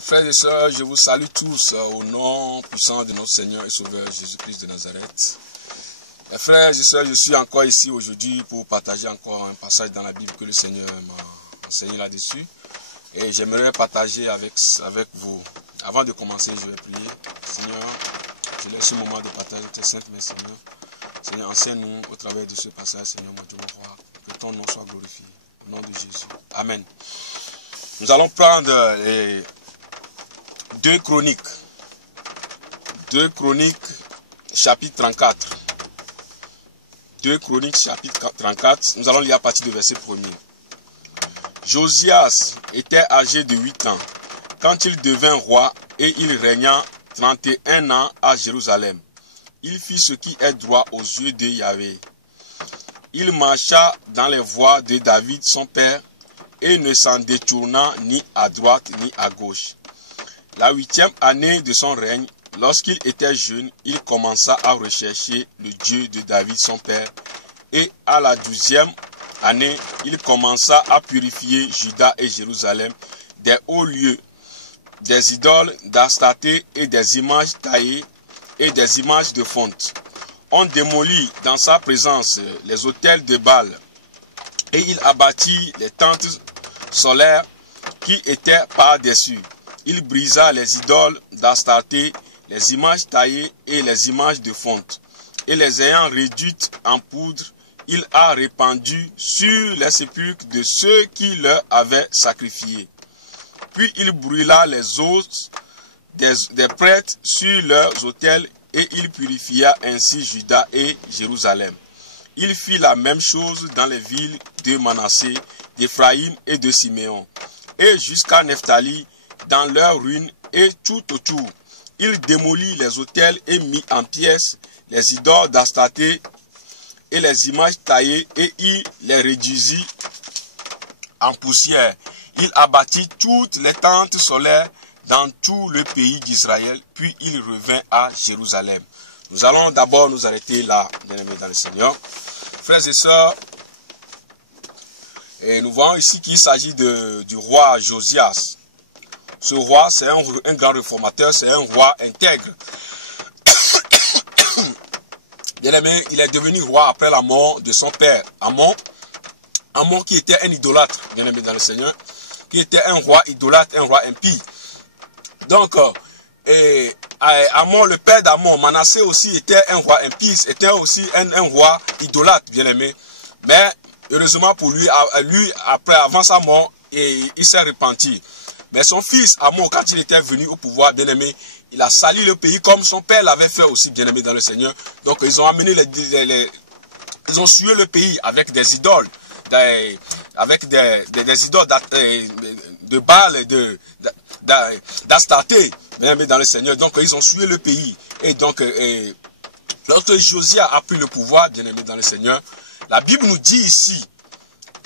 Frères et sœurs, je vous salue tous au nom puissant de notre Seigneur et Sauveur Jésus-Christ de Nazareth. Mes frères et sœurs, je suis encore ici aujourd'hui pour partager encore un passage dans la Bible que le Seigneur m'a enseigné là-dessus. Et j'aimerais partager avec vous. Avant de commencer, je vais prier. Seigneur, je laisse ce moment de partager tes saintes mains, Seigneur. Seigneur, enseigne-nous au travers de ce passage, Seigneur, mon Dieu, mon roi. Que ton nom soit glorifié. Au nom de Jésus. Amen. Nous allons prendre les 2 Chroniques. 2 Chroniques, chapitre 34. 2 Chroniques, chapitre 34. Nous allons lire à partir du verset 1er. Josias était âgé de 8 ans quand il devint roi et il régna 31 ans à Jérusalem. Il fit ce qui est droit aux yeux de Yahvé. Il marcha dans les voies de David son père et ne s'en détourna ni à droite ni à gauche. La 8e année de son règne, lorsqu'il était jeune, il commença à rechercher le Dieu de David son père. Et à la 12e année, il commença à purifier Juda et Jérusalem des hauts lieux, des idoles d'Astarté et des images taillées et des images de fonte. On démolit dans sa présence les autels de Baal et il abattit les tentes solaires qui étaient par-dessus. Il brisa les idoles d'Astarté, les images taillées et les images de fonte. Et les ayant réduites en poudre, il a répandu sur les sépulcres de ceux qui leur avaient sacrifié. Puis il brûla les os des prêtres sur leurs autels et il purifia ainsi Juda et Jérusalem. Il fit la même chose dans les villes de Manassé, d'Éphraïm et de Siméon, et jusqu'à Nephtali, dans leurs ruines et tout autour. Il démolit les autels et mit en pièces les idoles d'Astarté et les images taillées et il les réduisit en poussière. Il abattit toutes les tentes solaires dans tout le pays d'Israël, puis il revint à Jérusalem. Nous allons d'abord nous arrêter là, bien-aimés dans le Seigneur. Frères et sœurs, et nous voyons ici qu'il s'agit du roi Josias. Ce roi, c'est un grand réformateur, c'est un roi intègre. Bien-aimé, il est devenu roi après la mort de son père, Amon. Amon qui était un idolâtre, bien-aimé dans le Seigneur, qui était un roi idolâtre, un roi impie. Donc, Amon, le père d'Amon, Manassé aussi était un roi impie, était aussi un roi idolâtre, bien-aimé. Mais, heureusement pour lui, avant sa mort, il s'est repenti. Mais son fils, Amon, quand il était venu au pouvoir, bien-aimé, il a sali le pays comme son père l'avait fait aussi, bien-aimé dans le Seigneur. Donc, ils ont amené ils ont sué le pays avec des idoles, avec des idoles de Baal, d'Astarté, bien-aimé dans le Seigneur. Donc, ils ont sué le pays. Et donc, lorsque Josias a pris le pouvoir, bien-aimé dans le Seigneur, la Bible nous dit ici,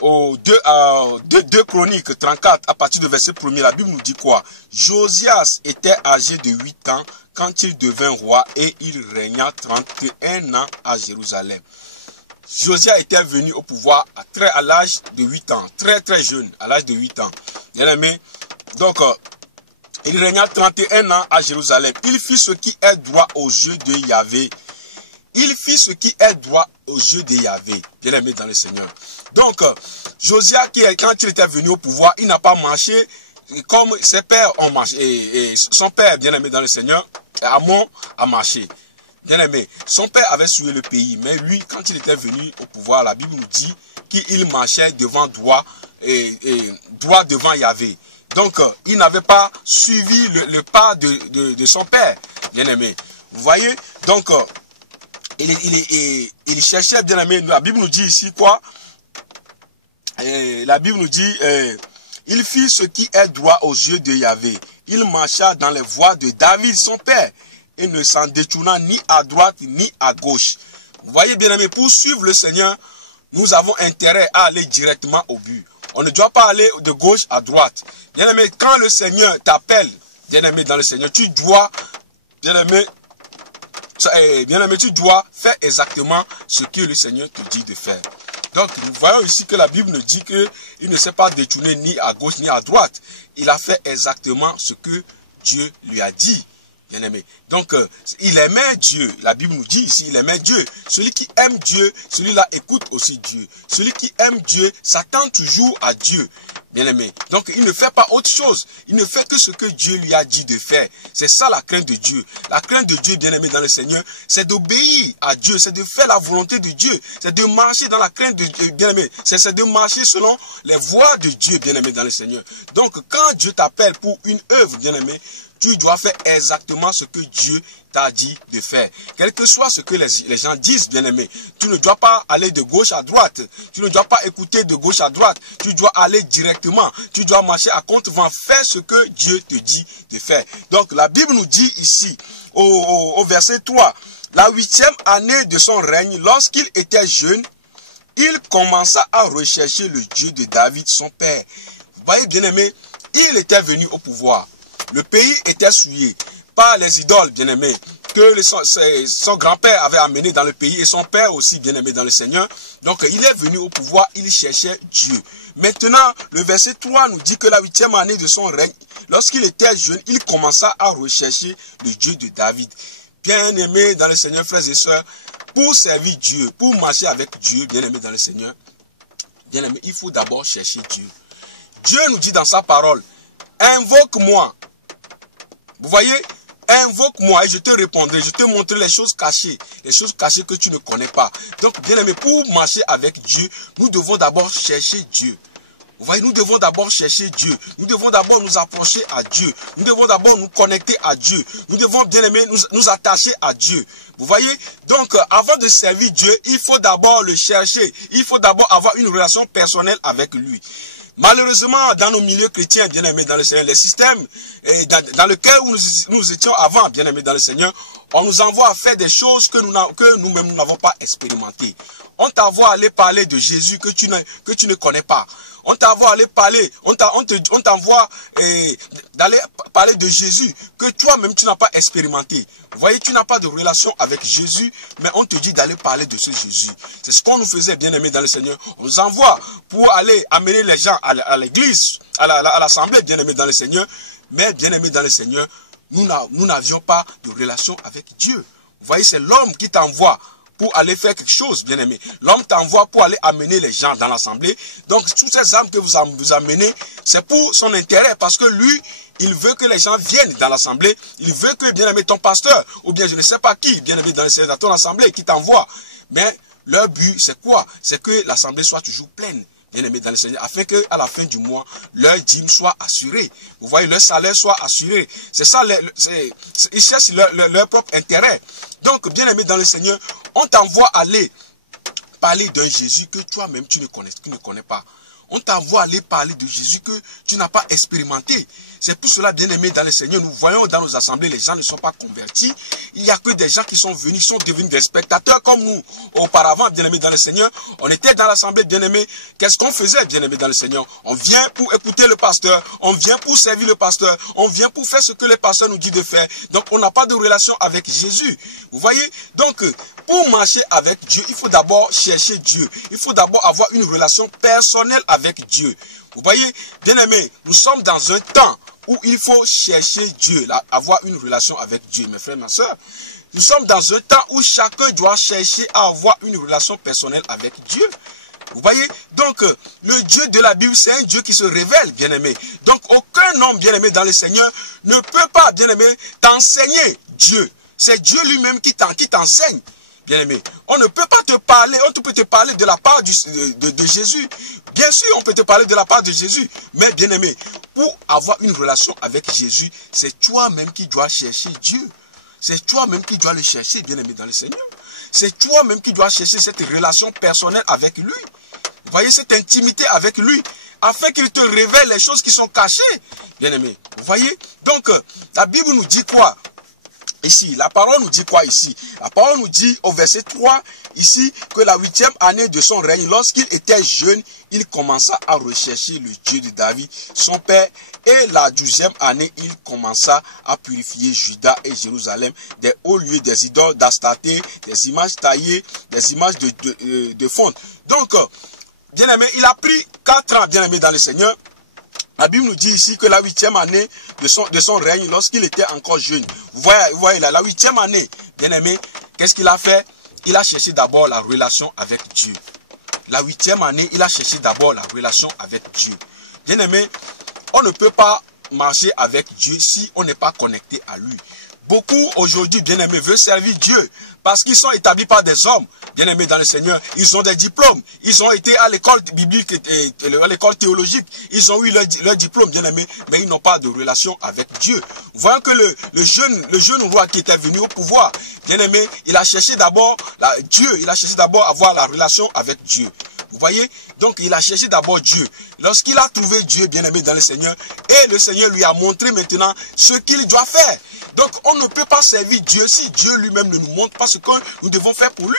au 2 Chroniques 34, à partir du verset 1er, la Bible nous dit quoi? Josias était âgé de 8 ans quand il devint roi et il régna 31 ans à Jérusalem. Josias était venu au pouvoir à l'âge de 8 ans, très jeune, à l'âge de 8 ans. Bien aimé, donc il régna 31 ans à Jérusalem. Il fit ce qui est droit aux yeux de Yahvé. Il fit ce qui est droit aux yeux de Yahvé, bien aimé dans le Seigneur. Donc, Josias, quand il était venu au pouvoir, il n'a pas marché comme ses pères ont marché. Et son père, bien aimé dans le Seigneur, Amon, a marché. Bien aimé, son père avait suivi le pays, mais lui, quand il était venu au pouvoir, la Bible nous dit qu'il marchait devant droit devant Yahvé. Donc, il n'avait pas suivi le pas de son père, bien aimé. Vous voyez, donc, il cherchait, bien aimé, la Bible nous dit ici quoi? La Bible nous dit, il fit ce qui est droit aux yeux de Yahvé. Il marcha dans les voies de David son père et ne s'en détourna ni à droite ni à gauche. Vous voyez, bien aimé, pour suivre le Seigneur, nous avons intérêt à aller directement au but. On ne doit pas aller de gauche à droite. Bien aimé, quand le Seigneur t'appelle, bien aimé dans le Seigneur, tu dois, bien aimé, tu dois faire exactement ce que le Seigneur te dit de faire. Donc, nous voyons ici que la Bible nous dit qu'il ne s'est pas détourné ni à gauche ni à droite. Il a fait exactement ce que Dieu lui a dit. Bien-aimé. Donc, il aimait Dieu. La Bible nous dit ici, il aimait Dieu. Celui qui aime Dieu, celui-là écoute aussi Dieu. Celui qui aime Dieu s'attend toujours à Dieu. Bien-aimé. Donc, il ne fait pas autre chose. Il ne fait que ce que Dieu lui a dit de faire. C'est ça la crainte de Dieu. La crainte de Dieu, bien-aimé, dans le Seigneur, c'est d'obéir à Dieu. C'est de faire la volonté de Dieu. C'est de marcher dans la crainte de Dieu, bien-aimé. C'est de marcher selon les voies de Dieu, bien-aimé, dans le Seigneur. Donc, quand Dieu t'appelle pour une œuvre, bien-aimé, tu dois faire exactement ce que Dieu t'a dit de faire. Quel que soit ce que les gens disent, bien-aimé, tu ne dois pas aller de gauche à droite. Tu ne dois pas écouter de gauche à droite. Tu dois aller directement. Tu dois marcher à contre-vent. Faire ce que Dieu te dit de faire. Donc, la Bible nous dit ici, au verset 3, la 8e année de son règne, lorsqu'il était jeune, il commença à rechercher le Dieu de David, son père. Vous voyez, bien-aimé, il était venu au pouvoir. Le pays était souillé par les idoles, bien-aimés, que son grand-père avait amené dans le pays et son père aussi, bien-aimé dans le Seigneur. Donc, il est venu au pouvoir, il cherchait Dieu. Maintenant, le verset 3 nous dit que la 8e année de son règne, lorsqu'il était jeune, il commença à rechercher le Dieu de David. Bien-aimé dans le Seigneur, frères et sœurs, pour servir Dieu, pour marcher avec Dieu, bien-aimé dans le Seigneur, bien-aimé, il faut d'abord chercher Dieu. Dieu nous dit dans sa parole, invoque-moi. Vous voyez, invoque-moi et je te répondrai, je te montrerai les choses cachées que tu ne connais pas. Donc, bien aimé, pour marcher avec Dieu, nous devons d'abord chercher Dieu. Vous voyez, nous devons d'abord chercher Dieu. Nous devons d'abord nous approcher à Dieu. Nous devons d'abord nous connecter à Dieu. Nous devons, bien aimé, nous attacher à Dieu. Vous voyez, donc, avant de servir Dieu, il faut d'abord le chercher. Il faut d'abord avoir une relation personnelle avec lui. Malheureusement, dans nos milieux chrétiens, bien-aimés dans le Seigneur, les systèmes dans lesquels nous étions avant, bien-aimés dans le Seigneur, on nous envoie à faire des choses que nous-mêmes nous n'avons pas expérimentées. On t'envoie à aller parler de Jésus que tu ne connais pas. On t'envoie à aller parler, on t'envoie d'aller parler de Jésus que toi-même tu n'as pas expérimenté. Vous voyez, tu n'as pas de relation avec Jésus, mais on te dit d'aller parler de ce Jésus. C'est ce qu'on nous faisait, bien-aimés dans le Seigneur. On nous envoie pour aller amener les gens à l'église, à l'assemblée, bien-aimés dans le Seigneur. Mais, bien-aimés dans le Seigneur, nous n'avions pas de relation avec Dieu. Vous voyez, c'est l'homme qui t'envoie pour aller faire quelque chose, bien aimé. L'homme t'envoie pour aller amener les gens dans l'assemblée. Donc, toutes ces âmes que vous amenez, c'est pour son intérêt. Parce que lui, il veut que les gens viennent dans l'assemblée. Il veut que, bien aimé, ton pasteur, ou bien je ne sais pas qui, bien aimé, dans ton assemblée, qui t'envoie. Mais leur but, c'est quoi? C'est que l'assemblée soit toujours pleine. Bien aimé dans le Seigneur, afin qu'à la fin du mois, leur dîme soit assurée. Vous voyez, leur salaire soit assuré. C'est ça, ils cherchent leur propre intérêt. Donc, bien aimé dans le Seigneur, on t'envoie aller parler d'un Jésus que toi-même tu ne connais pas. On t'envoie aller parler de Jésus que tu n'as pas expérimenté. C'est pour cela, bien aimé dans le Seigneur, nous voyons dans nos assemblées, les gens ne sont pas convertis. Il n'y a que des gens qui sont venus, sont devenus des spectateurs comme nous. Auparavant, bien aimé dans le Seigneur, on était dans l'assemblée, bien aimé. Qu'est-ce qu'on faisait, bien aimé dans le Seigneur? On vient pour écouter le pasteur, on vient pour servir le pasteur, on vient pour faire ce que le pasteur nous dit de faire. Donc, on n'a pas de relation avec Jésus. Vous voyez? Donc, pour marcher avec Dieu, il faut d'abord chercher Dieu. Il faut d'abord avoir une relation personnelle avec Dieu. Vous voyez, bien aimé, nous sommes dans un temps où il faut chercher Dieu, avoir une relation avec Dieu, mes frères, mes soeurs. Nous sommes dans un temps où chacun doit chercher à avoir une relation personnelle avec Dieu. Vous voyez, donc le Dieu de la Bible, c'est un Dieu qui se révèle, bien-aimé. Donc aucun homme, bien-aimé, dans le Seigneur ne peut pas, bien-aimé, t'enseigner Dieu. C'est Dieu lui-même qui t'enseigne. Bien-aimé, on ne peut pas te parler, on peut te parler de la part de Jésus. Bien sûr, on peut te parler de la part de Jésus. Mais bien-aimé, pour avoir une relation avec Jésus, c'est toi-même qui dois chercher Dieu. C'est toi-même qui dois le chercher, bien-aimé, dans le Seigneur. C'est toi-même qui dois chercher cette relation personnelle avec lui. Vous voyez, cette intimité avec lui, afin qu'il te révèle les choses qui sont cachées. Bien-aimé, vous voyez. Donc, la Bible nous dit quoi? Ici, la parole nous dit quoi ici? La parole nous dit au verset 3, ici, que la 8e année de son règne, lorsqu'il était jeune, il commença à rechercher le Dieu de David, son père, et la 12e année, il commença à purifier Juda et Jérusalem des hauts lieux, des idoles d'Astarté, des images taillées, des images de fonte. Donc, bien-aimé, il a pris 4 ans, bien-aimé, dans le Seigneur. La Bible nous dit ici que la 8e année de son règne, lorsqu'il était encore jeune. Vous voyez là, la 8e année, bien-aimé, qu'est-ce qu'il a fait? Il a cherché d'abord la relation avec Dieu. La 8e année, il a cherché d'abord la relation avec Dieu. Bien-aimé, on ne peut pas marcher avec Dieu si on n'est pas connecté à lui. Beaucoup aujourd'hui, bien-aimés, veulent servir Dieu parce qu'ils sont établis par des hommes, bien-aimés dans le Seigneur. Ils ont des diplômes. Ils ont été à l'école biblique, à l'école théologique. Ils ont eu leur diplôme, bien-aimés, mais ils n'ont pas de relation avec Dieu. Voyons que le jeune roi qui était venu au pouvoir, bien-aimé, il a cherché d'abord Dieu. Il a cherché d'abord à avoir la relation avec Dieu. Vous voyez? Donc, il a cherché d'abord Dieu. Lorsqu'il a trouvé Dieu, bien-aimé, dans le Seigneur, et le Seigneur lui a montré maintenant ce qu'il doit faire. Donc, on ne peut pas servir Dieu si Dieu lui-même ne nous montre pas ce que nous devons faire pour lui.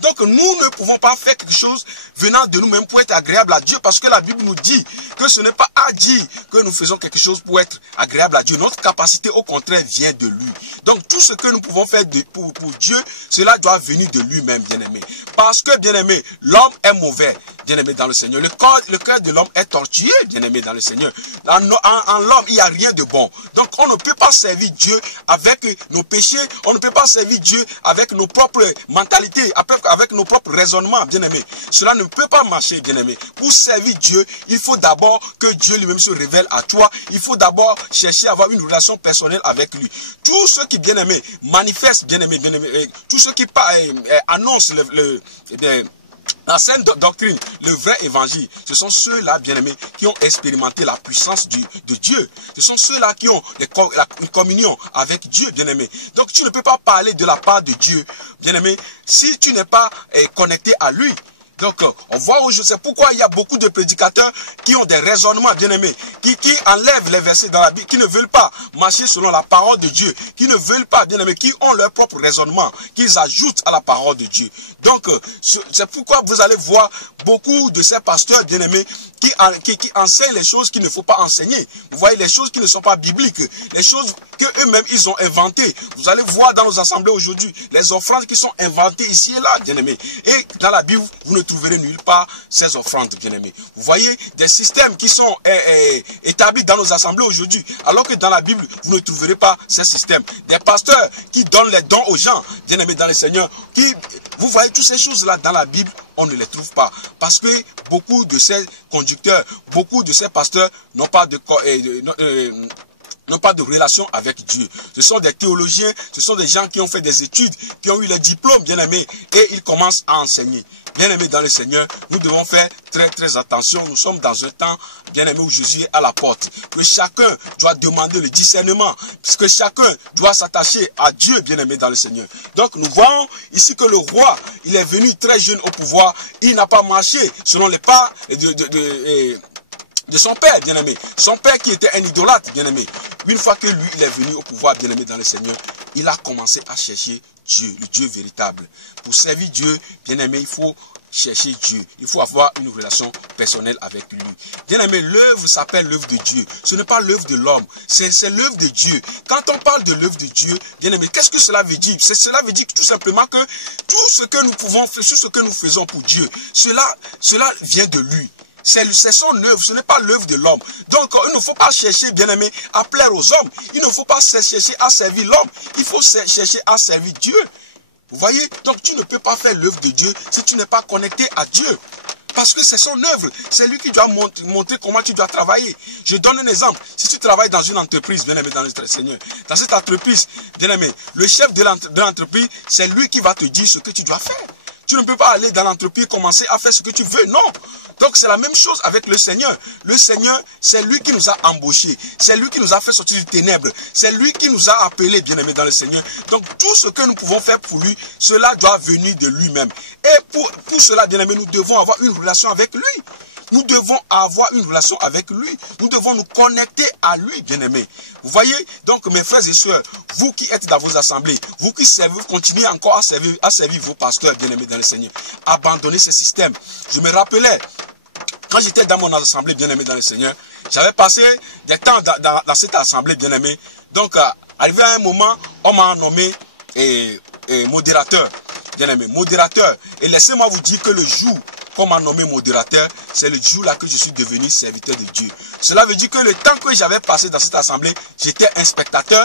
Donc, nous ne pouvons pas faire quelque chose venant de nous-mêmes pour être agréable à Dieu, parce que la Bible nous dit que ce n'est pas à dire que nous faisons quelque chose pour être agréable à Dieu. Notre capacité, au contraire, vient de lui. Donc, tout ce que nous pouvons faire pour Dieu, cela doit venir de lui-même, bien-aimé. Parce que, bien-aimé, l'homme est mauvais, bien-aimé, dans le Seigneur. Le cœur de l'homme est tortueux, bien-aimé, dans le Seigneur. En l'homme, il n'y a rien de bon. Donc, on ne peut pas servir Dieu avec nos péchés. On ne peut pas servir Dieu avec nos propres mentalités, avec nos propres raisonnements, bien-aimés. Cela ne peut pas marcher, bien-aimé. Pour servir Dieu, il faut d'abord que Dieu lui-même se révèle à toi. Il faut d'abord chercher à avoir une relation personnelle avec lui. Tous ceux qui, bien-aimés, manifestent, bien-aimés, tous ceux qui annoncent la saine doctrine, le vrai évangile, ce sont ceux-là, bien-aimés, qui ont expérimenté la puissance de Dieu. Ce sont ceux-là qui ont une communion avec Dieu, bien-aimé. Donc, tu ne peux pas parler de la part de Dieu, bien-aimé, si tu n'es pas connecté à lui. Donc, on voit aujourd'hui, c'est pourquoi il y a beaucoup de prédicateurs qui ont des raisonnements, bien-aimés, qui enlèvent les versets dans la Bible, qui ne veulent pas marcher selon la parole de Dieu, qui ne veulent pas, bien-aimés, qui ont leur propre raisonnement, qu'ils ajoutent à la parole de Dieu. Donc, c'est pourquoi vous allez voir beaucoup de ces pasteurs, bien-aimés, qui enseignent les choses qu'il ne faut pas enseigner. Vous voyez, les choses qui ne sont pas bibliques, les choses qu'eux-mêmes, ils ont inventées. Vous allez voir dans nos assemblées aujourd'hui, les offrandes qui sont inventées ici et là, bien-aimés. Et dans la Bible, vous ne trouverez nulle part ces offrandes, bien-aimés. Vous voyez, des systèmes qui sont établis dans nos assemblées aujourd'hui, alors que dans la Bible, vous ne trouverez pas ces systèmes. Des pasteurs qui donnent les dons aux gens, bien-aimés dans le Seigneur, vous voyez, toutes ces choses-là dans la Bible, on ne les trouve pas. Parce que beaucoup de ces conducteurs, beaucoup de ces pasteurs n'ont pas de relation avec Dieu. Ce sont des théologiens, ce sont des gens qui ont fait des études, qui ont eu les diplômes, bien-aimés, et ils commencent à enseigner. Bien-aimés dans le Seigneur, nous devons faire très très attention. Nous sommes dans un temps, bien-aimé, où Jésus est à la porte. Que chacun doit demander le discernement, puisque chacun doit s'attacher à Dieu, bien-aimé dans le Seigneur. Donc nous voyons ici que le roi, il est venu très jeune au pouvoir. Il n'a pas marché selon les pas de son père, bien-aimé. Son père qui était un idolâtre, bien-aimé. Une fois que lui, il est venu au pouvoir, bien-aimé dans le Seigneur, il a commencé à chercher Dieu, le Dieu véritable. Pour servir Dieu, bien-aimé, il faut chercher Dieu. Il faut avoir une relation personnelle avec lui. Bien-aimé, l'œuvre s'appelle l'œuvre de Dieu. Ce n'est pas l'œuvre de l'homme, c'est l'œuvre de Dieu. Quand on parle de l'œuvre de Dieu, bien-aimé, qu'est-ce que cela veut dire? Cela veut dire tout simplement que tout ce que nous pouvons faire, tout ce que nous faisons pour Dieu, cela vient de lui. C'est son œuvre, ce n'est pas l'œuvre de l'homme. Donc, il ne faut pas chercher, bien-aimé, à plaire aux hommes. Il ne faut pas chercher à servir l'homme. Il faut chercher à servir Dieu. Vous voyez? Donc, tu ne peux pas faire l'œuvre de Dieu si tu n'es pas connecté à Dieu. Parce que c'est son œuvre. C'est lui qui doit montrer comment tu dois travailler. Je donne un exemple. Si tu travailles dans une entreprise, bien-aimé dans le Seigneur, dans cette entreprise, bien-aimé, le chef de l'entreprise, c'est lui qui va te dire ce que tu dois faire. Tu ne peux pas aller dans l'entreprise, commencer à faire ce que tu veux. Non. Donc c'est la même chose avec le Seigneur. Le Seigneur, c'est lui qui nous a embauchés. C'est lui qui nous a fait sortir du ténèbre. C'est lui qui nous a appelés, bien-aimés dans le Seigneur. Donc tout ce que nous pouvons faire pour lui, cela doit venir de lui-même. Et pour cela, bien-aimés, nous devons avoir une relation avec lui. Nous devons avoir une relation avec lui. Nous devons nous connecter à lui, bien-aimés. Vous voyez, donc mes frères et sœurs, vous qui êtes dans vos assemblées, vous qui servez, vous continuez encore à servir vos pasteurs, bien-aimés dans le Seigneur. Abandonnez ce système. Je me rappelais, quand j'étais dans mon assemblée, bien-aimé dans le Seigneur, j'avais passé des temps dans cette assemblée, bien-aimé. Donc, arrivé à un moment, on m'a nommé modérateur, bien-aimé, modérateur. Et laissez-moi vous dire que le jour qu'on m'a nommé modérateur, c'est le jour là que je suis devenu serviteur de Dieu. Cela veut dire que le temps que j'avais passé dans cette assemblée, j'étais un spectateur.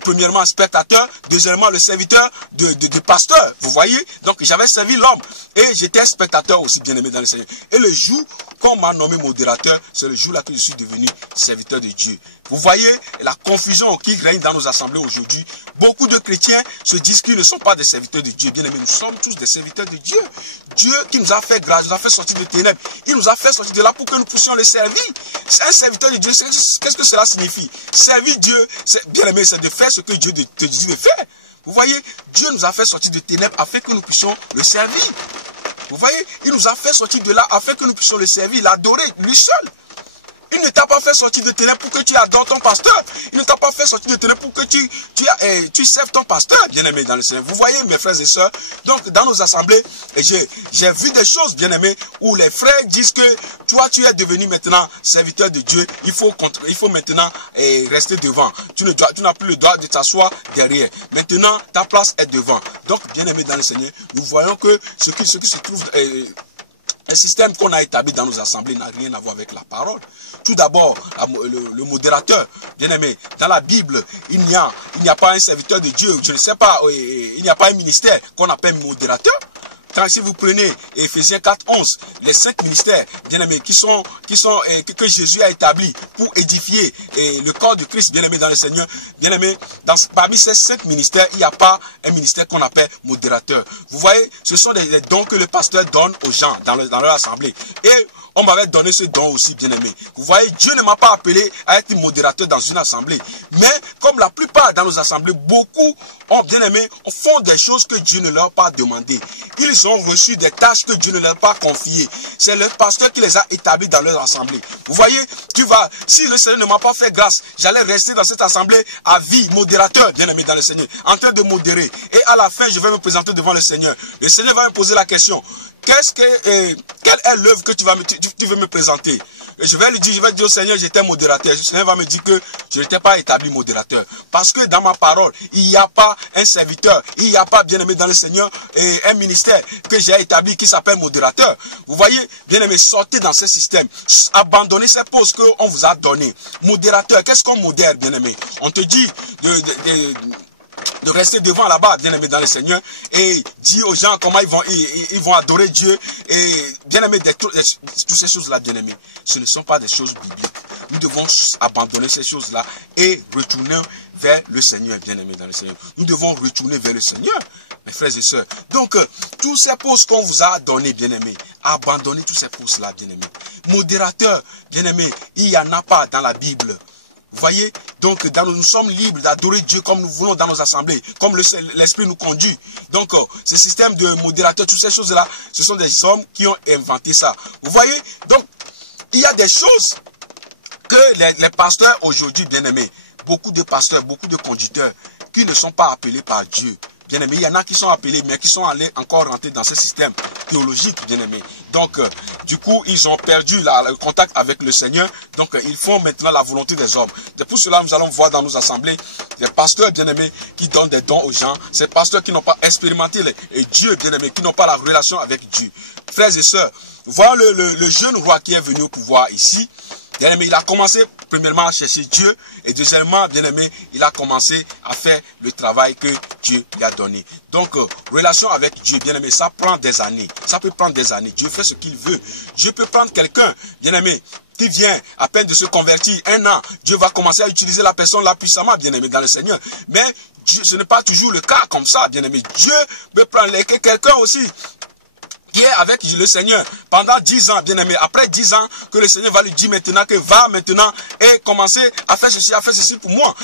Premièrement, spectateur. Deuxièmement, le serviteur de pasteur. Vous voyez? Donc, j'avais servi l'homme. Et j'étais spectateur aussi, bien-aimé dans le Seigneur. Et le jour qu'on m'a nommé modérateur, c'est le jour là que je suis devenu serviteur de Dieu. Vous voyez la confusion qui règne dans nos assemblées aujourd'hui. Beaucoup de chrétiens se disent qu'ils ne sont pas des serviteurs de Dieu. Bien-aimés, nous sommes tous des serviteurs de Dieu. Dieu qui nous a fait grâce, nous a fait sortir de ténèbres. Il nous a fait sortir de là pour que nous puissions le servir. C'est un serviteur de Dieu. Qu'est-ce que cela signifie? Servir Dieu, bien-aimé, c'est de faire ce que Dieu te dit de faire. Vous voyez, Dieu nous a fait sortir de ténèbres afin que nous puissions le servir. Vous voyez, il nous a fait sortir de là afin que nous puissions le servir, l'adorer, lui seul. Il ne t'a pas fait sortir de ténèbres pour que tu adores ton pasteur. Il ne t'a pas fait sortir de ténèbres pour que tu serves ton pasteur, bien-aimé dans le Seigneur. Vous voyez, mes frères et sœurs, donc dans nos assemblées, j'ai vu des choses, bien-aimés, où les frères disent que toi, tu es devenu maintenant serviteur de Dieu. Il faut maintenant rester devant. Tu n'as plus le droit de t'asseoir derrière. Maintenant, ta place est devant. Donc, bien-aimé dans le Seigneur, nous voyons que ce qui se trouve... un système qu'on a établi dans nos assemblées n'a rien à voir avec la parole. Tout d'abord, le modérateur, bien aimé, dans la Bible, il n'y a pas un serviteur de Dieu, je ne sais pas, il n'y a pas un ministère qu'on appelle modérateur. Quand si vous prenez Ephésiens 4:11, les 5 ministères, bien aimés, que Jésus a établis pour édifier le corps de Christ, bien aimé dans le Seigneur, bien aimé, parmi ces 5 ministères, il n'y a pas un ministère qu'on appelle modérateur. Vous voyez, ce sont des dons que le pasteur donne aux gens dans leur assemblée. Et on m'avait donné ce don aussi, bien aimé. Vous voyez, Dieu ne m'a pas appelé à être modérateur dans une assemblée. Mais comme la plupart dans nos assemblées, beaucoup bien aimé, font des choses que Dieu ne leur a pas demandé. Ils ont reçu des tâches que Dieu ne leur a pas confiées. C'est le pasteur qui les a établis dans leur assemblée. Vous voyez, si le Seigneur ne m'a pas fait grâce, j'allais rester dans cette assemblée à vie, modérateur, bien aimé dans le Seigneur, en train de modérer. Et à la fin, je vais me présenter devant le Seigneur. Le Seigneur va me poser la question. Quelle est l'œuvre que tu veux me présenter? Et je vais dire au Seigneur, j'étais modérateur. Le Seigneur va me dire que je n'étais pas établi modérateur. Parce que dans ma parole, il n'y a pas un serviteur, il n'y a pas, bien aimé dans le Seigneur, un ministère que j'ai établi qui s'appelle modérateur. Vous voyez, bien aimé, sortez dans ce système. Abandonnez ces postes qu'on vous a donnés. Modérateur, qu'est-ce qu'on modère, bien aimé? On te dit de rester devant là-bas, bien aimé dans le Seigneur, et dire aux gens comment ils vont adorer Dieu, et bien aimé, toutes ces choses-là, bien aimé, ce ne sont pas des choses bibliques. Nous devons abandonner ces choses-là et retourner vers le Seigneur, bien aimé dans le Seigneur. Nous devons retourner vers le Seigneur, mes frères et sœurs. Donc, tous ces postes qu'on vous a donnés, bien aimé, abandonnez tous ces postes-là, bien aimé. Modérateur, bien aimé, il n'y en a pas dans la Bible. Vous voyez, donc nous sommes libres d'adorer Dieu comme nous voulons dans nos assemblées, comme l'Esprit nous conduit. Donc, ce système de modérateur, toutes ces choses-là, ce sont des hommes qui ont inventé ça. Vous voyez, donc, il y a des choses que les pasteurs aujourd'hui, bien aimés, beaucoup de pasteurs, beaucoup de conducteurs, qui ne sont pas appelés par Dieu. Bien aimé, il y en a qui sont appelés, mais qui sont allés encore rentrer dans ce système théologique, bien aimé. Donc, du coup, ils ont perdu le contact avec le Seigneur. Donc, ils font maintenant la volonté des hommes. C'est pour cela nous allons voir dans nos assemblées des pasteurs, bien aimés, qui donnent des dons aux gens. Ces pasteurs qui n'ont pas expérimenté Dieu, bien aimé, qui n'ont pas la relation avec Dieu. Frères et sœurs, voilà le jeune roi qui est venu au pouvoir ici. Bien aimé, il a commencé premièrement à chercher Dieu et deuxièmement, bien aimé, il a commencé à faire le travail que Dieu lui a donné. Donc, relation avec Dieu, bien aimé, ça prend des années. Ça peut prendre des années. Dieu fait ce qu'il veut. Dieu peut prendre quelqu'un, bien aimé, qui vient à peine de se convertir, 1 an. Dieu va commencer à utiliser la personne là puissamment, bien aimé, dans le Seigneur. Mais Dieu, ce n'est pas toujours le cas comme ça, bien-aimé. Dieu peut prendre quelqu'un aussi qui est avec le Seigneur pendant 10 ans, bien-aimé. Après 10 ans, que le Seigneur va lui dire maintenant que va maintenant et commencer à faire ceci pour moi.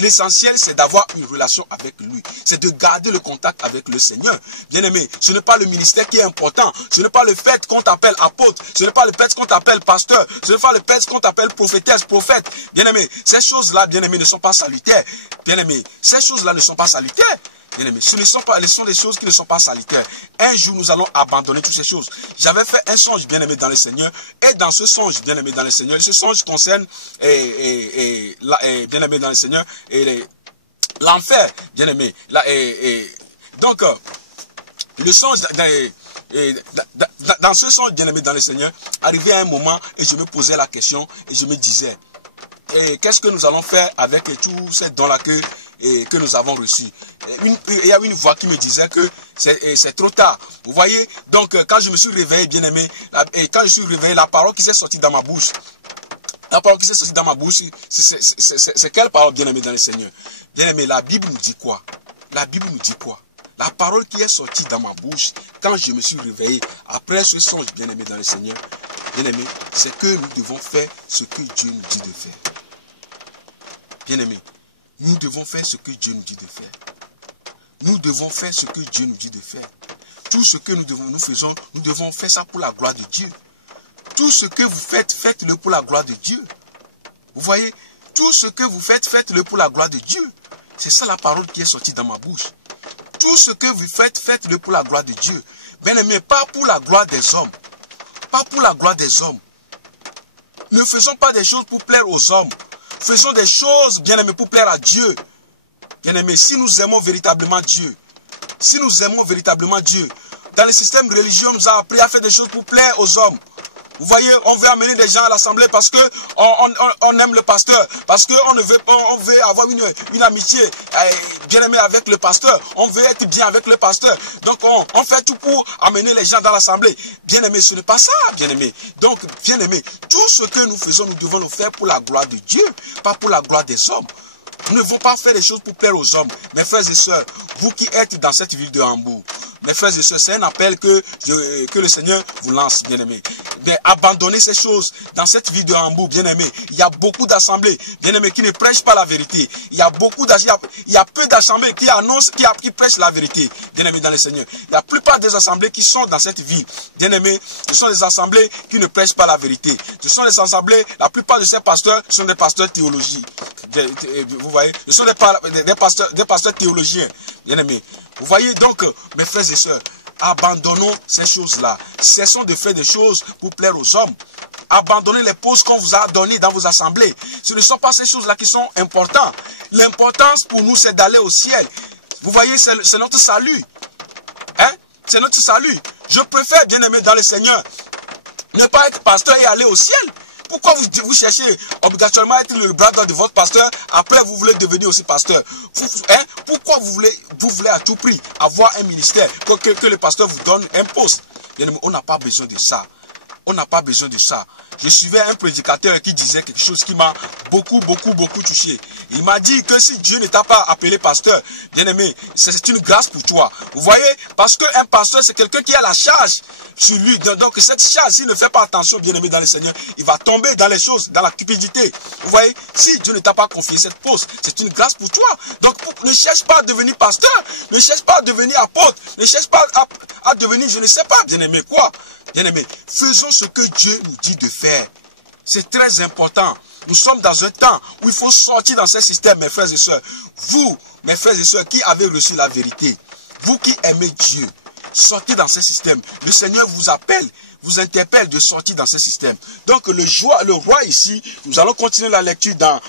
L'essentiel, c'est d'avoir une relation avec lui. C'est de garder le contact avec le Seigneur. Bien-aimé, ce n'est pas le ministère qui est important. Ce n'est pas le fait qu'on t'appelle apôtre. Ce n'est pas le fait qu'on t'appelle pasteur. Ce n'est pas le fait qu'on t'appelle prophétesse, prophète. Bien-aimé, ces choses-là, bien-aimé, ne sont pas salutaires. Bien-aimé, ces choses-là ne sont pas salutaires. Bien-aimé, ce sont des choses qui ne sont pas salutaires. Un jour, nous allons abandonner toutes ces choses. J'avais fait un songe, bien-aimé, dans le Seigneur. Et dans ce songe, bien-aimé, dans le Seigneur, ce songe concerne, bien-aimé, dans le Seigneur, l'enfer, bien-aimé. Donc, le songe, dans ce songe, bien-aimé, dans le Seigneur, arrivé à un moment, et je me posais la question, et je me disais, qu'est-ce que nous allons faire avec tous ces dons-là que nous avons reçus? Il y a une voix qui me disait que c'est trop tard. Vous voyez, donc quand je me suis réveillé, bien aimé, et quand je suis réveillé, la parole qui s'est sortie dans ma bouche, c'est quelle parole, bien aimé, dans le Seigneur? Bien aimé, la Bible nous dit quoi? La Bible nous dit quoi? La parole qui est sortie dans ma bouche, quand je me suis réveillé, après ce songe, bien aimé, dans le Seigneur, bien aimé, c'est que nous devons faire ce que Dieu nous dit de faire. Bien aimé, nous devons faire ce que Dieu nous dit de faire. Nous devons faire ce que Dieu nous dit de faire. Tout ce que nous faisons, nous devons faire ça pour la gloire de Dieu. Tout ce que vous faites, faites-le pour la gloire de Dieu. Vous voyez, tout ce que vous faites, faites-le pour la gloire de Dieu. C'est ça la parole qui est sortie dans ma bouche. Tout ce que vous faites, faites-le pour la gloire de Dieu. Bien-aimé, pas pour la gloire des hommes. Pas pour la gloire des hommes. Ne faisons pas des choses pour plaire aux hommes. Faisons des choses, bien-aimés, pour plaire à Dieu. Bien-aimés, si nous aimons véritablement Dieu, dans le système religieux, on nous a appris à faire des choses pour plaire aux hommes. Vous voyez, on veut amener des gens à l'assemblée parce que on aime le pasteur, parce qu'on veut avoir une amitié bien-aimée avec le pasteur, on veut être bien avec le pasteur. Donc on fait tout pour amener les gens dans l'assemblée. Bien-aimé, ce n'est pas ça, bien-aimé. Donc, bien-aimé, tout ce que nous faisons, nous devons le faire pour la gloire de Dieu, pas pour la gloire des hommes. Nous ne devons pas faire des choses pour plaire aux hommes. Mes frères et sœurs, vous qui êtes dans cette ville de Hambourg, mes frères et sœurs, c'est un appel que le Seigneur vous lance, bien-aimés. Abandonnez ces choses dans cette ville de Hambourg, bien-aimés. Il y a beaucoup d'assemblées, bien-aimés, qui ne prêchent pas la vérité. Il y a peu d'assemblées qui annoncent, qui prêchent la vérité, bien-aimés, dans le Seigneur. La plupart des assemblées qui sont dans cette ville, bien-aimés, ce sont des assemblées qui ne prêchent pas la vérité. Ce sont des assemblées, la plupart de ces pasteurs sont des pasteurs théologiques. Vous voyez, ce sont des pasteurs théologiens, bien-aimés. Vous voyez donc, mes frères et sœurs, abandonnons ces choses-là. Cessons de faire des choses pour plaire aux hommes. Abandonnez les postes qu'on vous a donnés dans vos assemblées. Ce ne sont pas ces choses-là qui sont importantes. L'importance pour nous, c'est d'aller au ciel. Vous voyez, c'est notre salut. Hein? C'est notre salut. Je préfère, bien-aimé dans le Seigneur, ne pas être pasteur et aller au ciel. Pourquoi vous cherchez obligatoirement à être le bras droit de votre pasteur, après vous voulez devenir aussi pasteur? Pourquoi vous voulez à tout prix avoir un ministère, que le pasteur vous donne un poste? On n'a pas besoin de ça. On n'a pas besoin de ça. Je suivais un prédicateur qui disait quelque chose qui m'a beaucoup touché. Il m'a dit que si Dieu ne t'a pas appelé pasteur, bien-aimé, c'est une grâce pour toi. Vous voyez, parce qu'un pasteur, c'est quelqu'un qui a la charge sur lui. Donc cette charge, s'il ne fait pas attention, bien-aimé dans le Seigneur, il va tomber dans les choses, dans la cupidité. Vous voyez, si Dieu ne t'a pas confié cette poste, c'est une grâce pour toi. Donc ne cherche pas à devenir pasteur, ne cherche pas à devenir apôtre, ne cherche pas à devenir, je ne sais pas, bien-aimé, quoi. Bien-aimés, faisons ce que Dieu nous dit de faire. C'est très important. Nous sommes dans un temps où il faut sortir dans ce système, mes frères et sœurs. Vous, mes frères et sœurs, qui avez reçu la vérité, vous qui aimez Dieu, sortez dans ce système. Le Seigneur vous appelle, vous interpelle de sortir dans ce système. Donc le roi ici, nous allons continuer la lecture dans...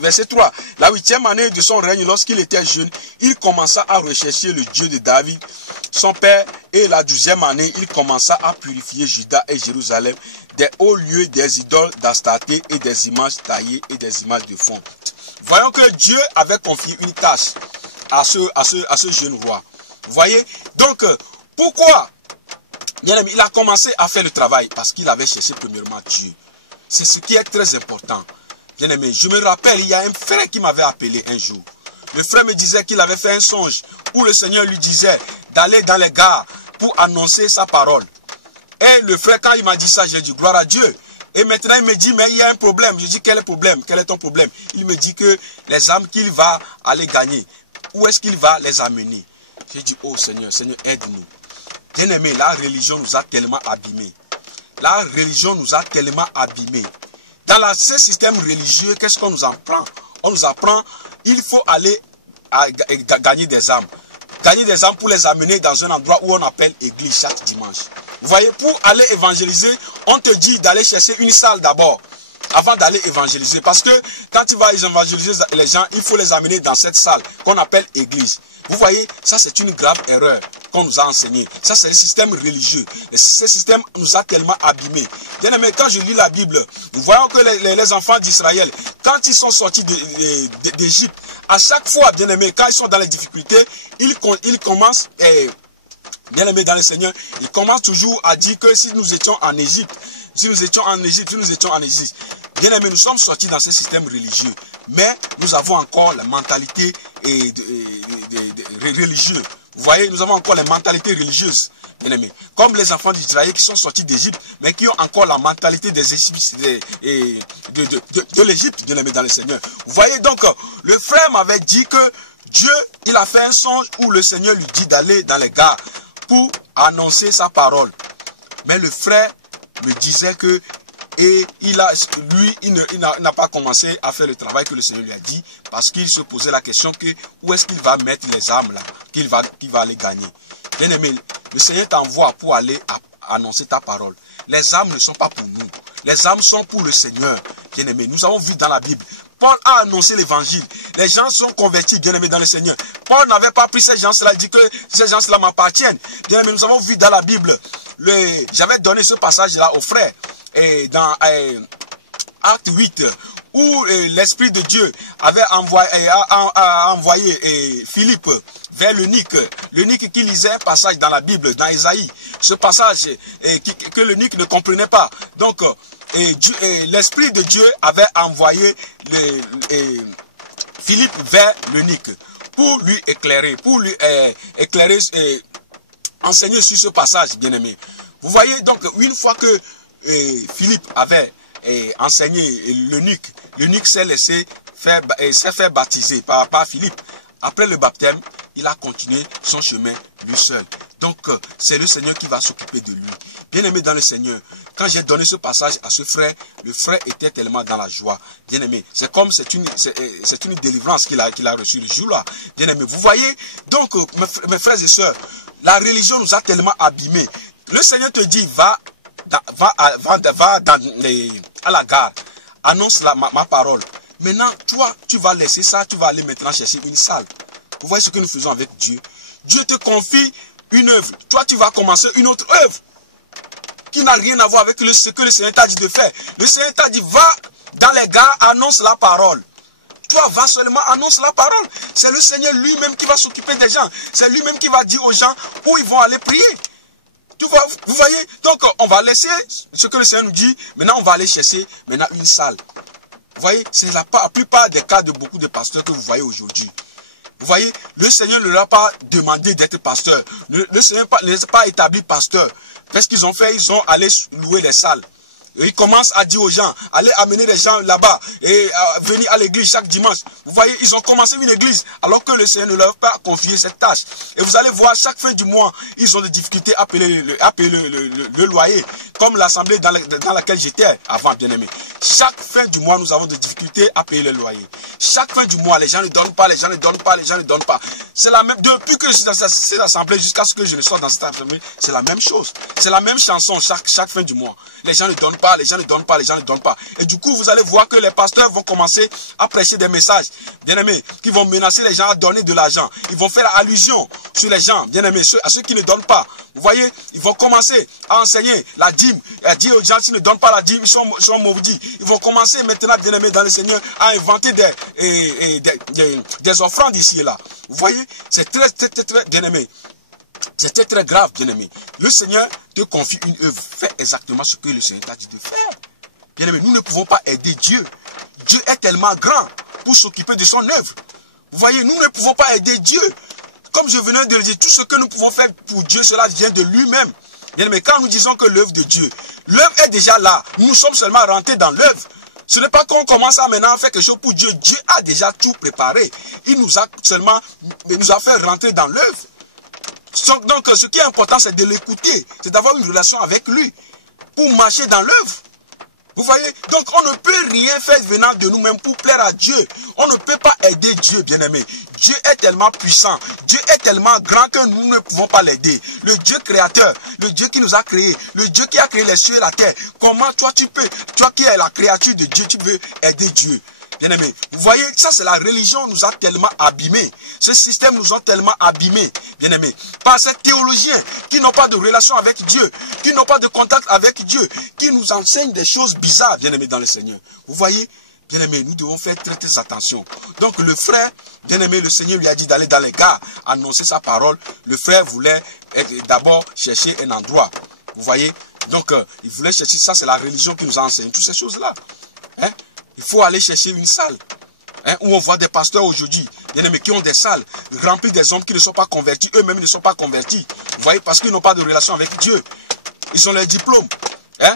verset 3. La 8e année de son règne, lorsqu'il était jeune, il commença à rechercher le Dieu de David, son père, et la 12e année, il commença à purifier Juda et Jérusalem des hauts lieux, des idoles d'Astarté et des images taillées et des images de fond. Voyons que Dieu avait confié une tâche à ce jeune roi. Vous voyez? Donc, pourquoi? Bien aimé, il a commencé à faire le travail parce qu'il avait cherché premièrement Dieu. C'est ce qui est très important. Bien-aimé, je me rappelle, il y a un frère qui m'avait appelé un jour. Le frère me disait qu'il avait fait un songe où le Seigneur lui disait d'aller dans les gares pour annoncer sa parole. Et le frère, quand il m'a dit ça, j'ai dit gloire à Dieu. Et maintenant, il me dit, mais il y a un problème. Je dis, quel est le problème? Quel est ton problème? Il me dit que les âmes qu'il va aller gagner, où est-ce qu'il va les amener? J'ai dit, oh Seigneur, Seigneur, aide-nous. Bien-aimé, la religion nous a tellement abîmés. La religion nous a tellement abîmés. Dans ce système religieux, qu'est-ce qu'on nous apprend? On nous apprend, il faut aller gagner des âmes. Gagner des âmes pour les amener dans un endroit où on appelle église chaque dimanche. Vous voyez, pour aller évangéliser, on te dit d'aller chercher une salle d'abord, avant d'aller évangéliser. Parce que quand tu vas évangéliser les gens, il faut les amener dans cette salle qu'on appelle église. Vous voyez, ça c'est une grave erreur qu'on nous a enseigné. Ça c'est le système religieux. Ce système nous a tellement abîmés. Bien aimé, quand je lis la Bible, nous voyons que les enfants d'Israël, quand ils sont sortis d'Égypte, à chaque fois, bien aimé, quand ils sont dans les difficultés, ils commencent, bien aimé dans le Seigneur, ils commencent toujours à dire que si nous étions en Égypte, bien aimé, nous sommes sortis dans ce système religieux. Mais nous avons encore la mentalité religieuse. Vous voyez, nous avons encore les mentalités religieuses, bien aimés. Comme les enfants d'Israël qui sont sortis d'Égypte, mais qui ont encore la mentalité des Égyptiens, de l'Égypte, bien aimé dans le Seigneur. Vous voyez donc, le frère m'avait dit que Dieu, il a fait un songe où le Seigneur lui dit d'aller dans les gares pour annoncer sa parole. Mais le frère me disait que il n'a pas commencé à faire le travail que le Seigneur lui a dit, parce qu'il se posait la question que où est-ce qu'il va mettre les âmes là, qu'il va aller gagner. Bien aimé, le Seigneur t'envoie pour aller annoncer ta parole. Les âmes ne sont pas pour nous. Les âmes sont pour le Seigneur. Bien aimé, nous avons vu dans la Bible, Paul a annoncé l'évangile. Les gens sont convertis, bien aimés dans le Seigneur. Paul n'avait pas pris ces gens-là, il dit que ces gens-là m'appartiennent. Bien aimé, nous avons vu dans la Bible, j'avais donné ce passage-là aux frères. Et dans Acte 8, où l'Esprit de Dieu avait envoyé Philippe vers l'eunuque qui lisait un passage dans la Bible, dans Isaïe. Ce passage que l'eunuque ne comprenait pas. Donc, l'Esprit de Dieu avait envoyé Philippe vers l'eunuque pour lui éclairer, enseigner sur ce passage, bien aimé. Vous voyez, donc, une fois que Philippe avait enseigné l'eunuque s'est fait baptiser par Philippe. Après le baptême, il a continué son chemin lui seul. Donc, c'est le Seigneur qui va s'occuper de lui. Bien aimé dans le Seigneur, quand j'ai donné ce passage à ce frère, le frère était tellement dans la joie. Bien aimé, c'est comme c'est une délivrance qu'il a reçue le jour-là. Bien aimé, vous voyez, donc, mes frères et sœurs, la religion nous a tellement abîmés. Le Seigneur te dit, va à la gare, annonce ma parole. Maintenant, toi, tu vas laisser ça, tu vas aller maintenant chercher une salle. Vous voyez ce que nous faisons avec Dieu. Dieu te confie une œuvre. Toi, tu vas commencer une autre œuvre qui n'a rien à voir avec ce que le Seigneur t'a dit de faire. Le Seigneur t'a dit, va dans les gares, annonce la parole. Toi, va seulement, annonce la parole. C'est le Seigneur lui-même qui va s'occuper des gens. C'est lui-même qui va dire aux gens où ils vont aller prier. Vous voyez, donc on va laisser ce que le Seigneur nous dit. Maintenant, on va aller chercher maintenant une salle. Vous voyez, c'est la plupart des cas de beaucoup de pasteurs que vous voyez aujourd'hui. Vous voyez, le Seigneur ne leur a pas demandé d'être pasteur. Le Seigneur ne les a pas établis pasteurs. Qu'est-ce qu'ils ont fait? Ils sont allés louer les salles. Et ils commencent à dire aux gens, allez amener les gens là-bas et venir à l'église chaque dimanche. Vous voyez, ils ont commencé une église alors que le Seigneur ne leur a pas confié cette tâche. Et vous allez voir, chaque fin du mois, ils ont des difficultés à payer le loyer. Comme l'assemblée dans laquelle j'étais avant, bien aimé. Chaque fin du mois, nous avons des difficultés à payer le loyer. Chaque fin du mois, les gens ne donnent pas, les gens ne donnent pas, les gens ne donnent pas. C'est la même, depuis que je suis dans cette assemblée jusqu'à ce que je ne sois dans cette assemblée, c'est la même chose. C'est la même chanson chaque fin du mois. Les gens ne donnent pas, les gens ne donnent pas, les gens ne donnent pas. Et du coup, vous allez voir que les pasteurs vont commencer à prêcher des messages, bien aimés, qui vont menacer les gens à donner de l'argent. Ils vont faire allusion sur les gens, bien aimés, à ceux qui ne donnent pas. Vous voyez, ils vont commencer à enseigner la dîme, à dire aux gens s'ils ne donnent pas la dîme, ils sont maudits. Ils vont commencer maintenant, bien aimés, dans le Seigneur, à inventer des offrandes ici et là. Vous voyez, c'est très, bien aimé. C'était très grave, bien aimé. Le Seigneur te confie une œuvre. Fais exactement ce que le Seigneur t'a dit de faire. Bien aimé, nous ne pouvons pas aider Dieu. Dieu est tellement grand pour s'occuper de son œuvre. Vous voyez, nous ne pouvons pas aider Dieu. Comme je venais de le dire, tout ce que nous pouvons faire pour Dieu, cela vient de lui-même. Mais quand nous disons que l'œuvre de Dieu, l'œuvre est déjà là. Nous sommes seulement rentrés dans l'œuvre. Ce n'est pas qu'on commence à maintenant faire quelque chose pour Dieu. Dieu a déjà tout préparé. Il nous a seulement, nous a fait rentrer dans l'œuvre. Donc, ce qui est important, c'est de l'écouter. C'est d'avoir une relation avec lui pour marcher dans l'œuvre. Vous voyez? Donc, on ne peut rien faire venant de nous-mêmes pour plaire à Dieu. On ne peut pas aider Dieu, bien-aimé. Dieu est tellement puissant. Dieu est tellement grand que nous ne pouvons pas l'aider. Le Dieu créateur, le Dieu qui nous a créés, le Dieu qui a créé les cieux et la terre. Comment toi tu peux, toi qui es la créature de Dieu, tu veux aider Dieu? Bien-aimé, vous voyez, ça c'est la religion nous a tellement abîmés. Ce système nous a tellement abîmés, bien-aimé. Par ces théologiens qui n'ont pas de relation avec Dieu, qui n'ont pas de contact avec Dieu, qui nous enseignent des choses bizarres, bien-aimé, dans le Seigneur. Vous voyez, bien-aimé, nous devons faire très très attention. Donc le frère, bien-aimé, le Seigneur lui a dit d'aller dans les gares, annoncer sa parole. Le frère voulait d'abord chercher un endroit. Vous voyez, donc il voulait chercher, ça c'est la religion qui nous a enseigné toutes ces choses-là. Hein? Il faut aller chercher une salle, hein, où on voit des pasteurs aujourd'hui, bien-aimés, qui ont des salles remplies des hommes qui ne sont pas convertis, eux-mêmes ne sont pas convertis. Vous voyez, parce qu'ils n'ont pas de relation avec Dieu. Ils ont leur diplôme. Hein?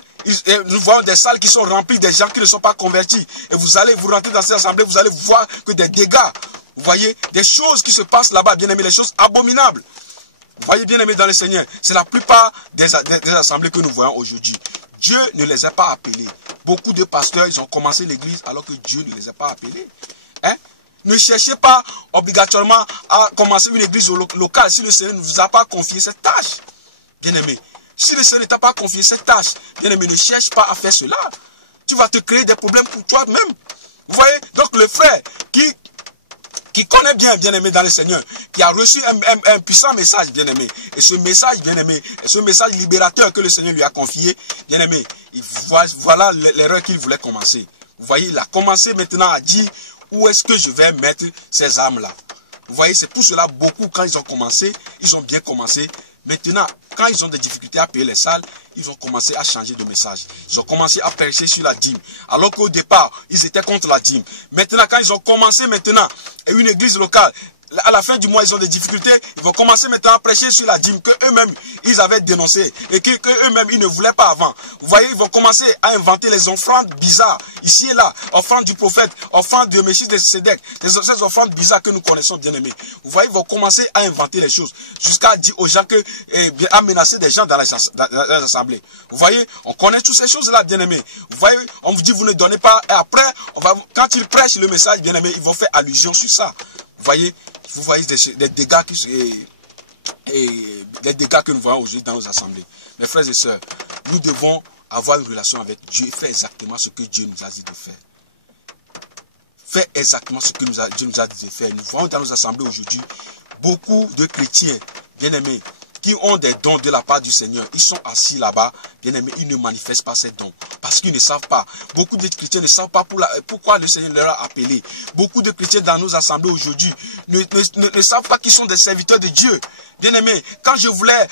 Nous voyons des salles qui sont remplies des gens qui ne sont pas convertis. Et vous allez vous rentrer dans cette assemblée, vous allez voir que des dégâts. Vous voyez, des choses qui se passent là-bas, bien-aimés, des choses abominables. Vous voyez, bien-aimés dans le Seigneur, c'est la plupart des assemblées que nous voyons aujourd'hui. Dieu ne les a pas appelés. Beaucoup de pasteurs, ils ont commencé l'église alors que Dieu ne les a pas appelés. Hein? Ne cherchez pas obligatoirement à commencer une église locale si le Seigneur ne vous a pas confié cette tâche. Bien-aimé, si le Seigneur ne t'a pas confié cette tâche, bien-aimé, ne cherche pas à faire cela. Tu vas te créer des problèmes pour toi-même. Vous voyez, donc le frère qui connaît bien, bien-aimé dans le Seigneur, qui a reçu un puissant message, bien-aimé. Et ce message, bien-aimé, ce message libérateur que le Seigneur lui a confié, bien-aimé, voilà l'erreur qu'il voulait commencer. Vous voyez, il a commencé maintenant à dire, où est-ce que je vais mettre ces âmes-là? Vous voyez, c'est pour cela, beaucoup, quand ils ont commencé, ils ont bien commencé. Maintenant, quand ils ont des difficultés à payer les salles, ils ont commencé à changer de message. Ils ont commencé à prêcher sur la dîme. Alors qu'au départ, ils étaient contre la dîme. Maintenant, quand ils ont commencé maintenant, une église locale, à la fin du mois, ils ont des difficultés. Ils vont commencer maintenant à prêcher sur la dîme que eux-mêmes, ils avaient dénoncé. Et que eux-mêmes, ils ne voulaient pas avant. Vous voyez, ils vont commencer à inventer les offrandes bizarres. Ici et là, offrandes du prophète, offrandes de Messie de Sédèque. Ces offrandes bizarres que nous connaissons, bien aimés. Vous voyez, ils vont commencer à inventer les choses. Jusqu'à dire aux gens que, à menacer des gens dans les assemblées. Vous voyez, on connaît toutes ces choses-là, bien aimés. Vous voyez, on vous dit, vous ne donnez pas. Et après, quand ils prêchent le message, bien aimés, ils vont faire allusion sur ça. Vous voyez des dégâts des dégâts que nous voyons aujourd'hui dans nos assemblées. Mes frères et sœurs, nous devons avoir une relation avec Dieu et faire exactement ce que Dieu nous a dit de faire. Faire exactement ce que Dieu nous a dit de faire. Nous voyons dans nos assemblées aujourd'hui beaucoup de chrétiens, bien-aimés, qui ont des dons de la part du Seigneur. Ils sont assis là-bas, bien-aimés, ils ne manifestent pas ces dons. Parce qu'ils ne savent pas. Beaucoup de chrétiens ne savent pas pourquoi le Seigneur leur a appelé. Beaucoup de chrétiens dans nos assemblées aujourd'hui ne savent pas qu'ils sont des serviteurs de Dieu. Bien-aimés, quand je voulais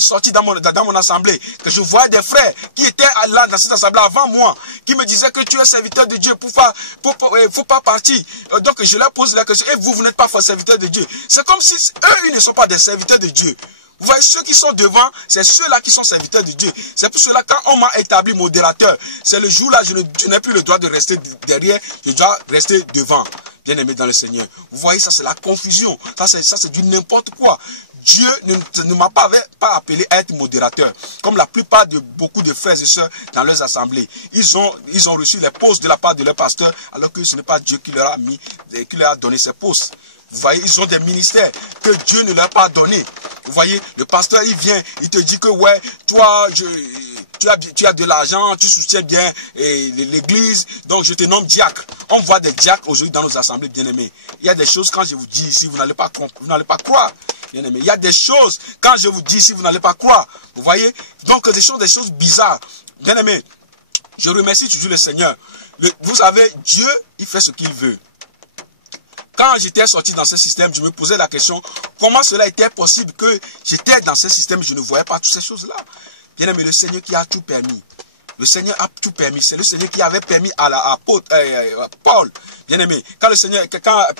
sortir dans mon assemblée, que je voyais des frères qui étaient là dans cette assemblée avant moi, qui me disaient que tu es serviteur de Dieu, faut pas partir. Donc je leur pose la question, et vous n'êtes pas serviteurs de Dieu. C'est comme si eux, ils ne sont pas des serviteurs de Dieu. Vous voyez, ceux qui sont devant, c'est ceux-là qui sont serviteurs de Dieu. C'est pour cela, quand on m'a établi modérateur, c'est le jour-là, je n'ai plus le droit de rester derrière, je dois rester devant. Bien-aimé dans le Seigneur. Vous voyez, ça c'est la confusion. Ça c'est du n'importe quoi. Dieu ne m'a pas appelé à être modérateur. Comme la plupart de beaucoup de frères et sœurs dans leurs assemblées. Ils ont reçu les postes de la part de leur pasteur, alors que ce n'est pas Dieu qui leur a donné ces postes. Vous voyez, ils ont des ministères que Dieu ne leur a pas donné. Vous voyez, le pasteur, il vient, il te dit que, ouais, toi, tu as de l'argent, tu soutiens bien l'église, donc je te nomme diacre. On voit des diacres aujourd'hui dans nos assemblées, bien-aimés. Il y a des choses, quand je vous dis ici, vous n'allez pas croire. Bien-aimés, il y a des choses, quand je vous dis ici, vous n'allez pas croire. Vous voyez, donc des choses bizarres. Bien-aimés, je remercie toujours le Seigneur. Vous savez, Dieu, il fait ce qu'il veut. Quand j'étais sorti dans ce système, je me posais la question, comment cela était possible que j'étais dans ce système, je ne voyais pas toutes ces choses-là. Bien aimé, le Seigneur qui a tout permis. Le Seigneur a tout permis. C'est le Seigneur qui avait permis à Paul, bien aimé. Quand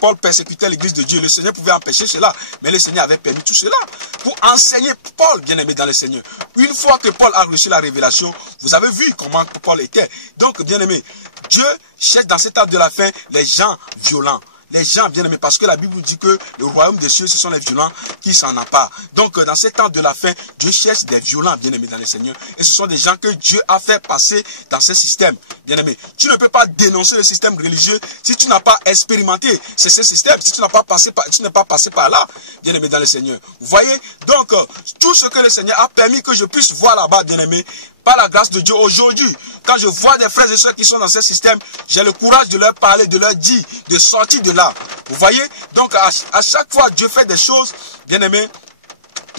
Paul persécutait l'église de Dieu, le Seigneur pouvait empêcher cela. Mais le Seigneur avait permis tout cela pour enseigner Paul, bien aimé, dans le Seigneur. Une fois que Paul a reçu la révélation, vous avez vu comment Paul était. Donc, bien aimé, Dieu cherche dans cet temps de la fin les gens violents. Les gens bien aimés, parce que la Bible nous dit que le royaume des cieux, ce sont les violents qui s'en emparent. Donc, dans ces temps de la fin, Dieu cherche des violents, bien aimés, dans le Seigneur. Et ce sont des gens que Dieu a fait passer dans ce système, bien aimés. Tu ne peux pas dénoncer le système religieux si tu n'as pas expérimenté ce système, si tu n'as pas passé par là, bien aimé, dans le Seigneur. Vous voyez? Donc, tout ce que le Seigneur a permis que je puisse voir là-bas, bien aimé, par la grâce de Dieu, aujourd'hui, quand je vois des frères et sœurs qui sont dans ce système, j'ai le courage de leur parler, de leur dire, de sortir de là. Vous voyez? Donc, à chaque fois, Dieu fait des choses, bien aimé.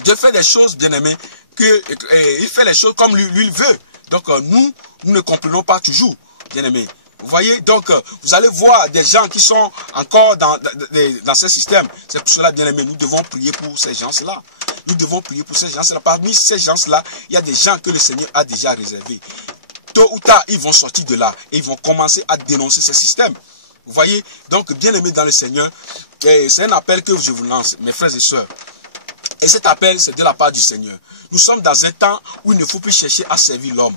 Dieu fait des choses, bien aimé, il fait les choses comme lui il veut. Donc, nous ne comprenons pas toujours, bien aimé. Vous voyez? Donc, vous allez voir des gens qui sont encore dans ce système. C'est pour cela, bien aimé, nous devons prier pour ces gens-là. Nous devons prier pour ces gens-là. Parmi ces gens-là, il y a des gens que le Seigneur a déjà réservés. Tôt ou tard, ils vont sortir de là et ils vont commencer à dénoncer ce système. Vous voyez? Donc, bien aimé dans le Seigneur, c'est un appel que je vous lance, mes frères et sœurs. Et cet appel, c'est de la part du Seigneur. Nous sommes dans un temps où il ne faut plus chercher à servir l'homme.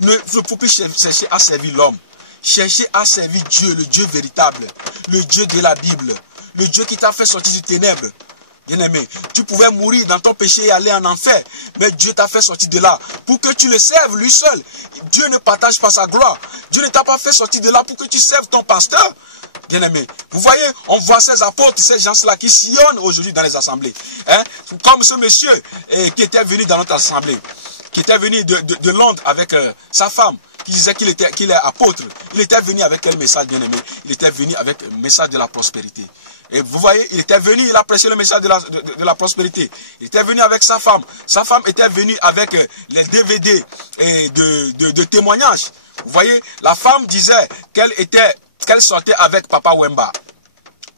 Il ne faut plus chercher à servir l'homme. Cherchez à servir Dieu, le Dieu véritable, le Dieu de la Bible, le Dieu qui t'a fait sortir du ténèbre. Bien-aimé, tu pouvais mourir dans ton péché et aller en enfer, mais Dieu t'a fait sortir de là pour que tu le serves lui seul. Dieu ne partage pas sa gloire. Dieu ne t'a pas fait sortir de là pour que tu serves ton pasteur. Bien-aimé, vous voyez, on voit ces apôtres, ces gens-là qui sillonnent aujourd'hui dans les assemblées. Hein? Comme ce monsieur qui était venu dans notre assemblée, qui était venu de Londres avec sa femme, qui disait qu'il est apôtre. Il était venu avec quel message, bien-aimé? Il était venu avec le message de la prospérité. Et vous voyez, il était venu, il a prêché le message de la prospérité. Il était venu avec sa femme. Sa femme était venue avec les DVD de témoignages. Vous voyez, la femme disait qu'elle sortait avec Papa Wemba.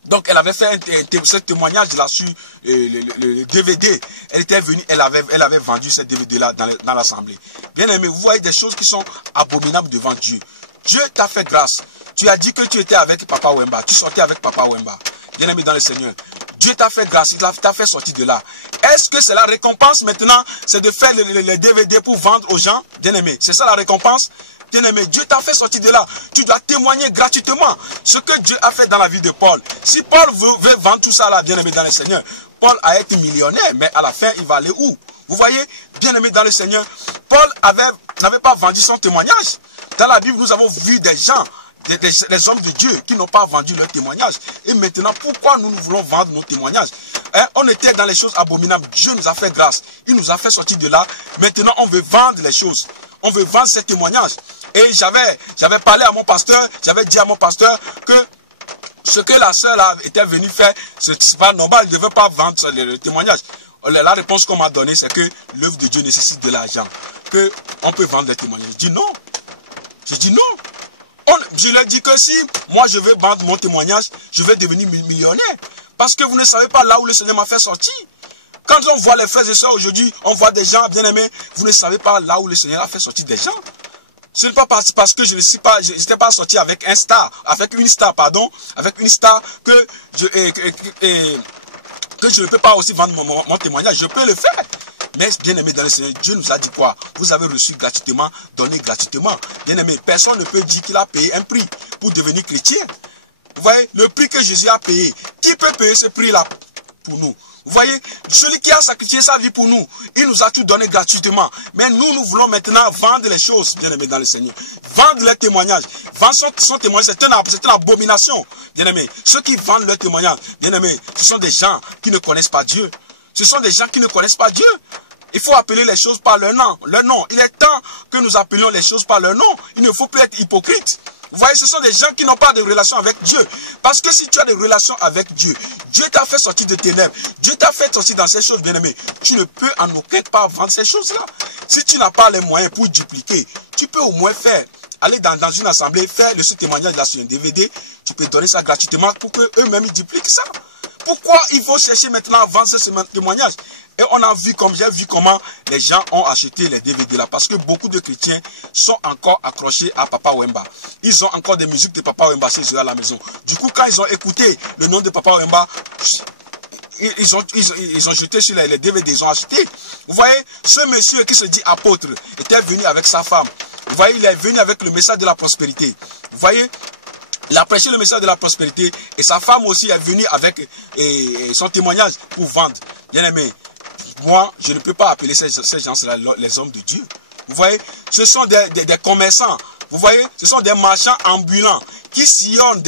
Donc, elle avait fait ce témoignage-là sur le DVD. Elle était venue, elle avait vendu ce DVD-là dans l'assemblée. Bien aimé, vous voyez des choses qui sont abominables devant Dieu. Dieu t'a fait grâce. Tu as dit que tu étais avec Papa Wemba. Tu sortais avec Papa Wemba. Bien aimé dans le Seigneur. Dieu t'a fait grâce. Il t'a fait sortir de là. Est-ce que c'est la récompense maintenant? C'est de faire les DVD pour vendre aux gens? Bien aimé. C'est ça la récompense? Bien-aimé, Dieu t'a fait sortir de là. Tu dois témoigner gratuitement ce que Dieu a fait dans la vie de Paul. Si Paul veut vendre tout ça là, bien-aimé dans le Seigneur, Paul a été millionnaire, mais à la fin, il va aller où? Vous voyez, bien-aimé dans le Seigneur, Paul n'avait pas vendu son témoignage. Dans la Bible, nous avons vu des gens, des hommes de Dieu qui n'ont pas vendu leur témoignage. Et maintenant, pourquoi nous voulons vendre nos témoignages? Hein? On était dans les choses abominables. Dieu nous a fait grâce. Il nous a fait sortir de là. Maintenant, on veut vendre les choses. On veut vendre ces témoignages. Et j'avais parlé à mon pasteur, j'avais dit à mon pasteur que ce que la sœur là était venue faire, c'est pas normal, il ne devait pas vendre le témoignage. La réponse qu'on m'a donnée, c'est que l'œuvre de Dieu nécessite de l'argent. Qu'on peut vendre des témoignages. Je dis non. Je dis non. Je leur dis que si moi je veux vendre mon témoignage, je vais devenir millionnaire. Parce que vous ne savez pas là où le Seigneur m'a fait sortir. Quand on voit les frères et sœurs aujourd'hui, on voit des gens bien aimés, vous ne savez pas là où le Seigneur a fait sortir des gens. Ce n'est pas parce que je n'étais pas sorti avec une star que je ne peux pas aussi vendre mon témoignage. Je peux le faire. Mais bien aimé dans le Seigneur, Dieu nous a dit quoi? Vous avez reçu gratuitement, donné gratuitement. Bien aimé, personne ne peut dire qu'il a payé un prix pour devenir chrétien. Vous voyez, le prix que Jésus a payé, qui peut payer ce prix-là pour nous? Vous voyez, celui qui a sacrifié sa vie pour nous, il nous a tout donné gratuitement. Mais nous voulons maintenant vendre les choses, bien aimé dans le Seigneur. Vendre les témoignages. Vendre son témoignage, c'est une abomination, bien aimé. Ceux qui vendent leurs témoignages, bien aimé, ce sont des gens qui ne connaissent pas Dieu. Ce sont des gens qui ne connaissent pas Dieu. Il faut appeler les choses par leur nom. Leur nom. Il est temps que nous appelions les choses par leur nom. Il ne faut plus être hypocrite. Vous voyez, ce sont des gens qui n'ont pas de relation avec Dieu. Parce que si tu as des relations avec Dieu, Dieu t'a fait sortir de ténèbres. Dieu t'a fait sortir dans ces choses, bien-aimé. Tu ne peux en aucun cas vendre ces choses-là. Si tu n'as pas les moyens pour dupliquer, tu peux au moins aller dans une assemblée, faire ce témoignage là sur un DVD. Tu peux donner ça gratuitement pour qu'eux-mêmes ils dupliquent ça. Pourquoi il faut chercher maintenant à vendre ce témoignage? Et on a vu, comme j'ai vu comment les gens ont acheté les DVD là. Parce que beaucoup de chrétiens sont encore accrochés à Papa Wemba. Ils ont encore des musiques de Papa Wemba chez eux à la maison. Du coup, quand ils ont écouté le nom de Papa Wemba, ils ont jeté sur les DVD, ils ont acheté. Vous voyez, ce monsieur qui se dit apôtre était venu avec sa femme. Vous voyez, il est venu avec le message de la prospérité. Vous voyez, il a prêché le message de la prospérité et sa femme aussi est venue avec son témoignage pour vendre. Bien aimé, moi, je ne peux pas appeler ces gens-là les hommes de Dieu. Vous voyez, ce sont des commerçants. Vous voyez, ce sont des marchands ambulants qui sillonnent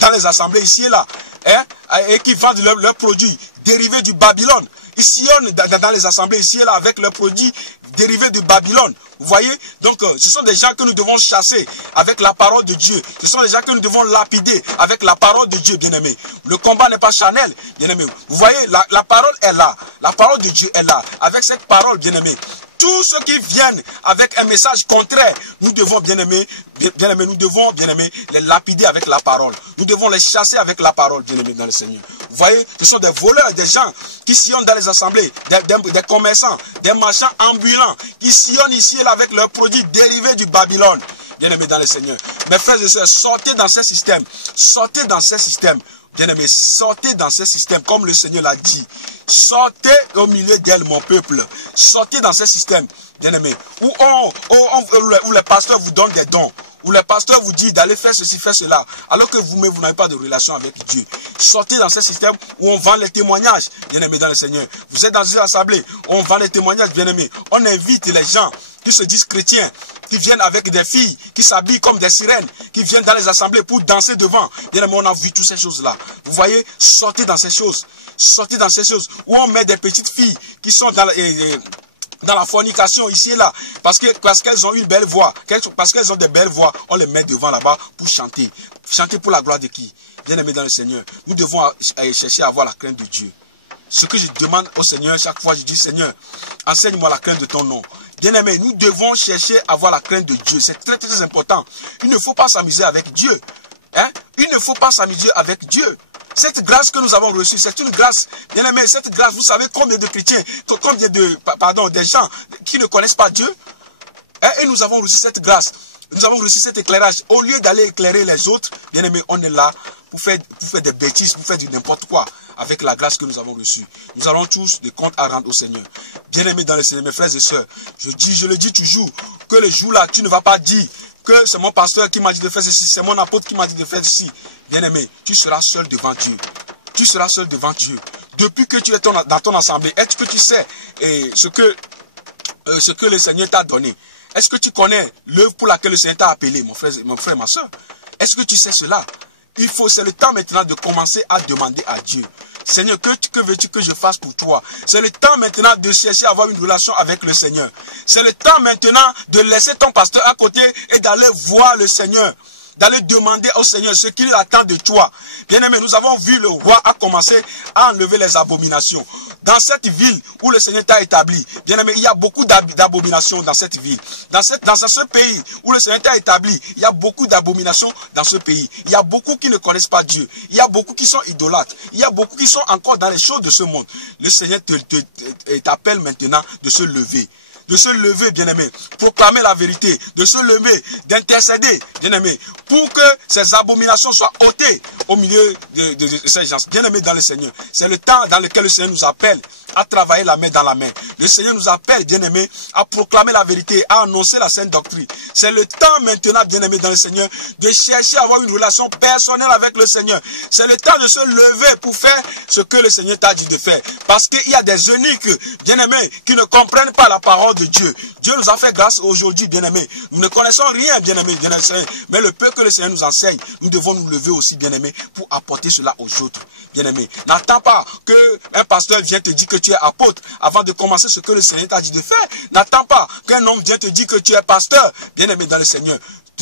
dans les assemblées ici et là, hein, et qui vendent leurs produits dérivés du Babylone. Ils sillonnent dans les assemblées ici et là avec leurs produits dérivés du Babylone. Vous voyez, donc ce sont des gens que nous devons chasser avec la parole de Dieu. Ce sont des gens que nous devons lapider avec la parole de Dieu, bien-aimé. Le combat n'est pas charnel, bien-aimé. Vous voyez, la parole est là. La parole de Dieu est là. Avec cette parole, bien-aimé, tous ceux qui viennent avec un message contraire, nous devons, bien-aimés, nous devons, bien-aimés, les lapider avec la parole. Nous devons les chasser avec la parole, bien-aimés, dans le Seigneur. Vous voyez, ce sont des voleurs, des gens qui sillonnent dans les assemblées, des commerçants, des marchands ambulants, qui sillonnent ici et là avec leurs produits dérivés du Babylone. Bien-aimés dans le Seigneur. Mes frères et sœurs, sortez dans ces systèmes. Sortez dans ces systèmes. Bien-aimés, sortez dans ces systèmes, comme le Seigneur l'a dit. Sortez au milieu d'elle, mon peuple. Sortez dans ces systèmes, bien-aimés, où les pasteurs vous donnent des dons, où les pasteurs vous disent d'aller faire ceci, faire cela, alors que vous-même, vous n'avez pas de relation avec Dieu. Sortez dans ces systèmes où on vend les témoignages, bien-aimés dans le Seigneur. Vous êtes dans une assemblée, on vend les témoignages, bien-aimés. On invite les gens qui se disent chrétiens, qui viennent avec des filles, qui s'habillent comme des sirènes, qui viennent dans les assemblées pour danser devant. Bien-aimés, on a vu toutes ces choses-là. Vous voyez, sortez dans ces choses. Sortez dans ces choses où on met des petites filles qui sont dans la fornication ici et là, parce qu'elles ont une belle voix, parce qu'elles ont des belles voix, on les met devant là-bas pour chanter. Chanter pour la gloire de qui? Bien-aimés dans le Seigneur, nous devons chercher à avoir la crainte de Dieu. Ce que je demande au Seigneur, chaque fois je dis, Seigneur, enseigne-moi la crainte de ton nom. Bien-aimés, nous devons chercher à avoir la crainte de Dieu. C'est très très important. Il ne faut pas s'amuser avec Dieu. Hein? Il ne faut pas s'amuser avec Dieu. Cette grâce que nous avons reçue, c'est une grâce, bien aimé, cette grâce, vous savez combien de chrétiens, combien des gens qui ne connaissent pas Dieu, et nous avons reçu cette grâce, nous avons reçu cet éclairage. Au lieu d'aller éclairer les autres, bien aimé, on est là pour faire des bêtises, pour faire du n'importe quoi, avec la grâce que nous avons reçue. Nous avons tous des comptes à rendre au Seigneur. Bien aimé dans le Seigneur, mes frères et sœurs, je le dis toujours, que le jour-là, tu ne vas pas dire que c'est mon pasteur qui m'a dit de faire ceci, c'est mon apôtre qui m'a dit de faire ceci. Bien-aimé, tu seras seul devant Dieu. Tu seras seul devant Dieu. Depuis que tu es dans ton assemblée, est-ce que tu sais ce que le Seigneur t'a donné? Est-ce que tu connais l'œuvre pour laquelle le Seigneur t'a appelé, mon frère, ma soeur? Est-ce que tu sais cela? C'est le temps maintenant de commencer à demander à Dieu. Seigneur, que veux-tu que je fasse pour toi? C'est le temps maintenant de chercher à avoir une relation avec le Seigneur. C'est le temps maintenant de laisser ton pasteur à côté et d'aller voir le Seigneur. D'aller demander au Seigneur ce qu'il attend de toi. Bien-aimé, nous avons vu le roi a commencé à enlever les abominations. Dans cette ville où le Seigneur t'a établi, bien-aimé, il y a beaucoup d'abominations dans cette ville. Dans ce pays où le Seigneur t'a établi, il y a beaucoup d'abominations dans ce pays. Il y a beaucoup qui ne connaissent pas Dieu. Il y a beaucoup qui sont idolâtres. Il y a beaucoup qui sont encore dans les choses de ce monde. Le Seigneur t'appelle maintenant de se lever. De se lever, bien-aimé, proclamer la vérité, de se lever, d'intercéder, bien-aimé, pour que ces abominations soient ôtées au milieu de ces gens. Bien-aimé dans le Seigneur, c'est le temps dans lequel le Seigneur nous appelle à travailler la main dans la main. Le Seigneur nous appelle, bien-aimé, à proclamer la vérité, à annoncer la sainte doctrine. C'est le temps maintenant, bien-aimé dans le Seigneur, de chercher à avoir une relation personnelle avec le Seigneur. C'est le temps de se lever pour faire ce que le Seigneur t'a dit de faire. Parce qu'il y a des eunuques, bien-aimés, qui ne comprennent pas la parole de Dieu. Dieu nous a fait grâce aujourd'hui, bien-aimés. Nous ne connaissons rien, bien-aimés, mais le peu que le Seigneur nous enseigne, nous devons nous lever aussi, bien-aimés, pour apporter cela aux autres, bien-aimés. N'attends pas qu'un pasteur vienne te dire que tu es apôtre avant de commencer ce que le Seigneur t'a dit de faire. N'attends pas qu'un homme vienne te dire que tu es pasteur, bien-aimé dans le Seigneur.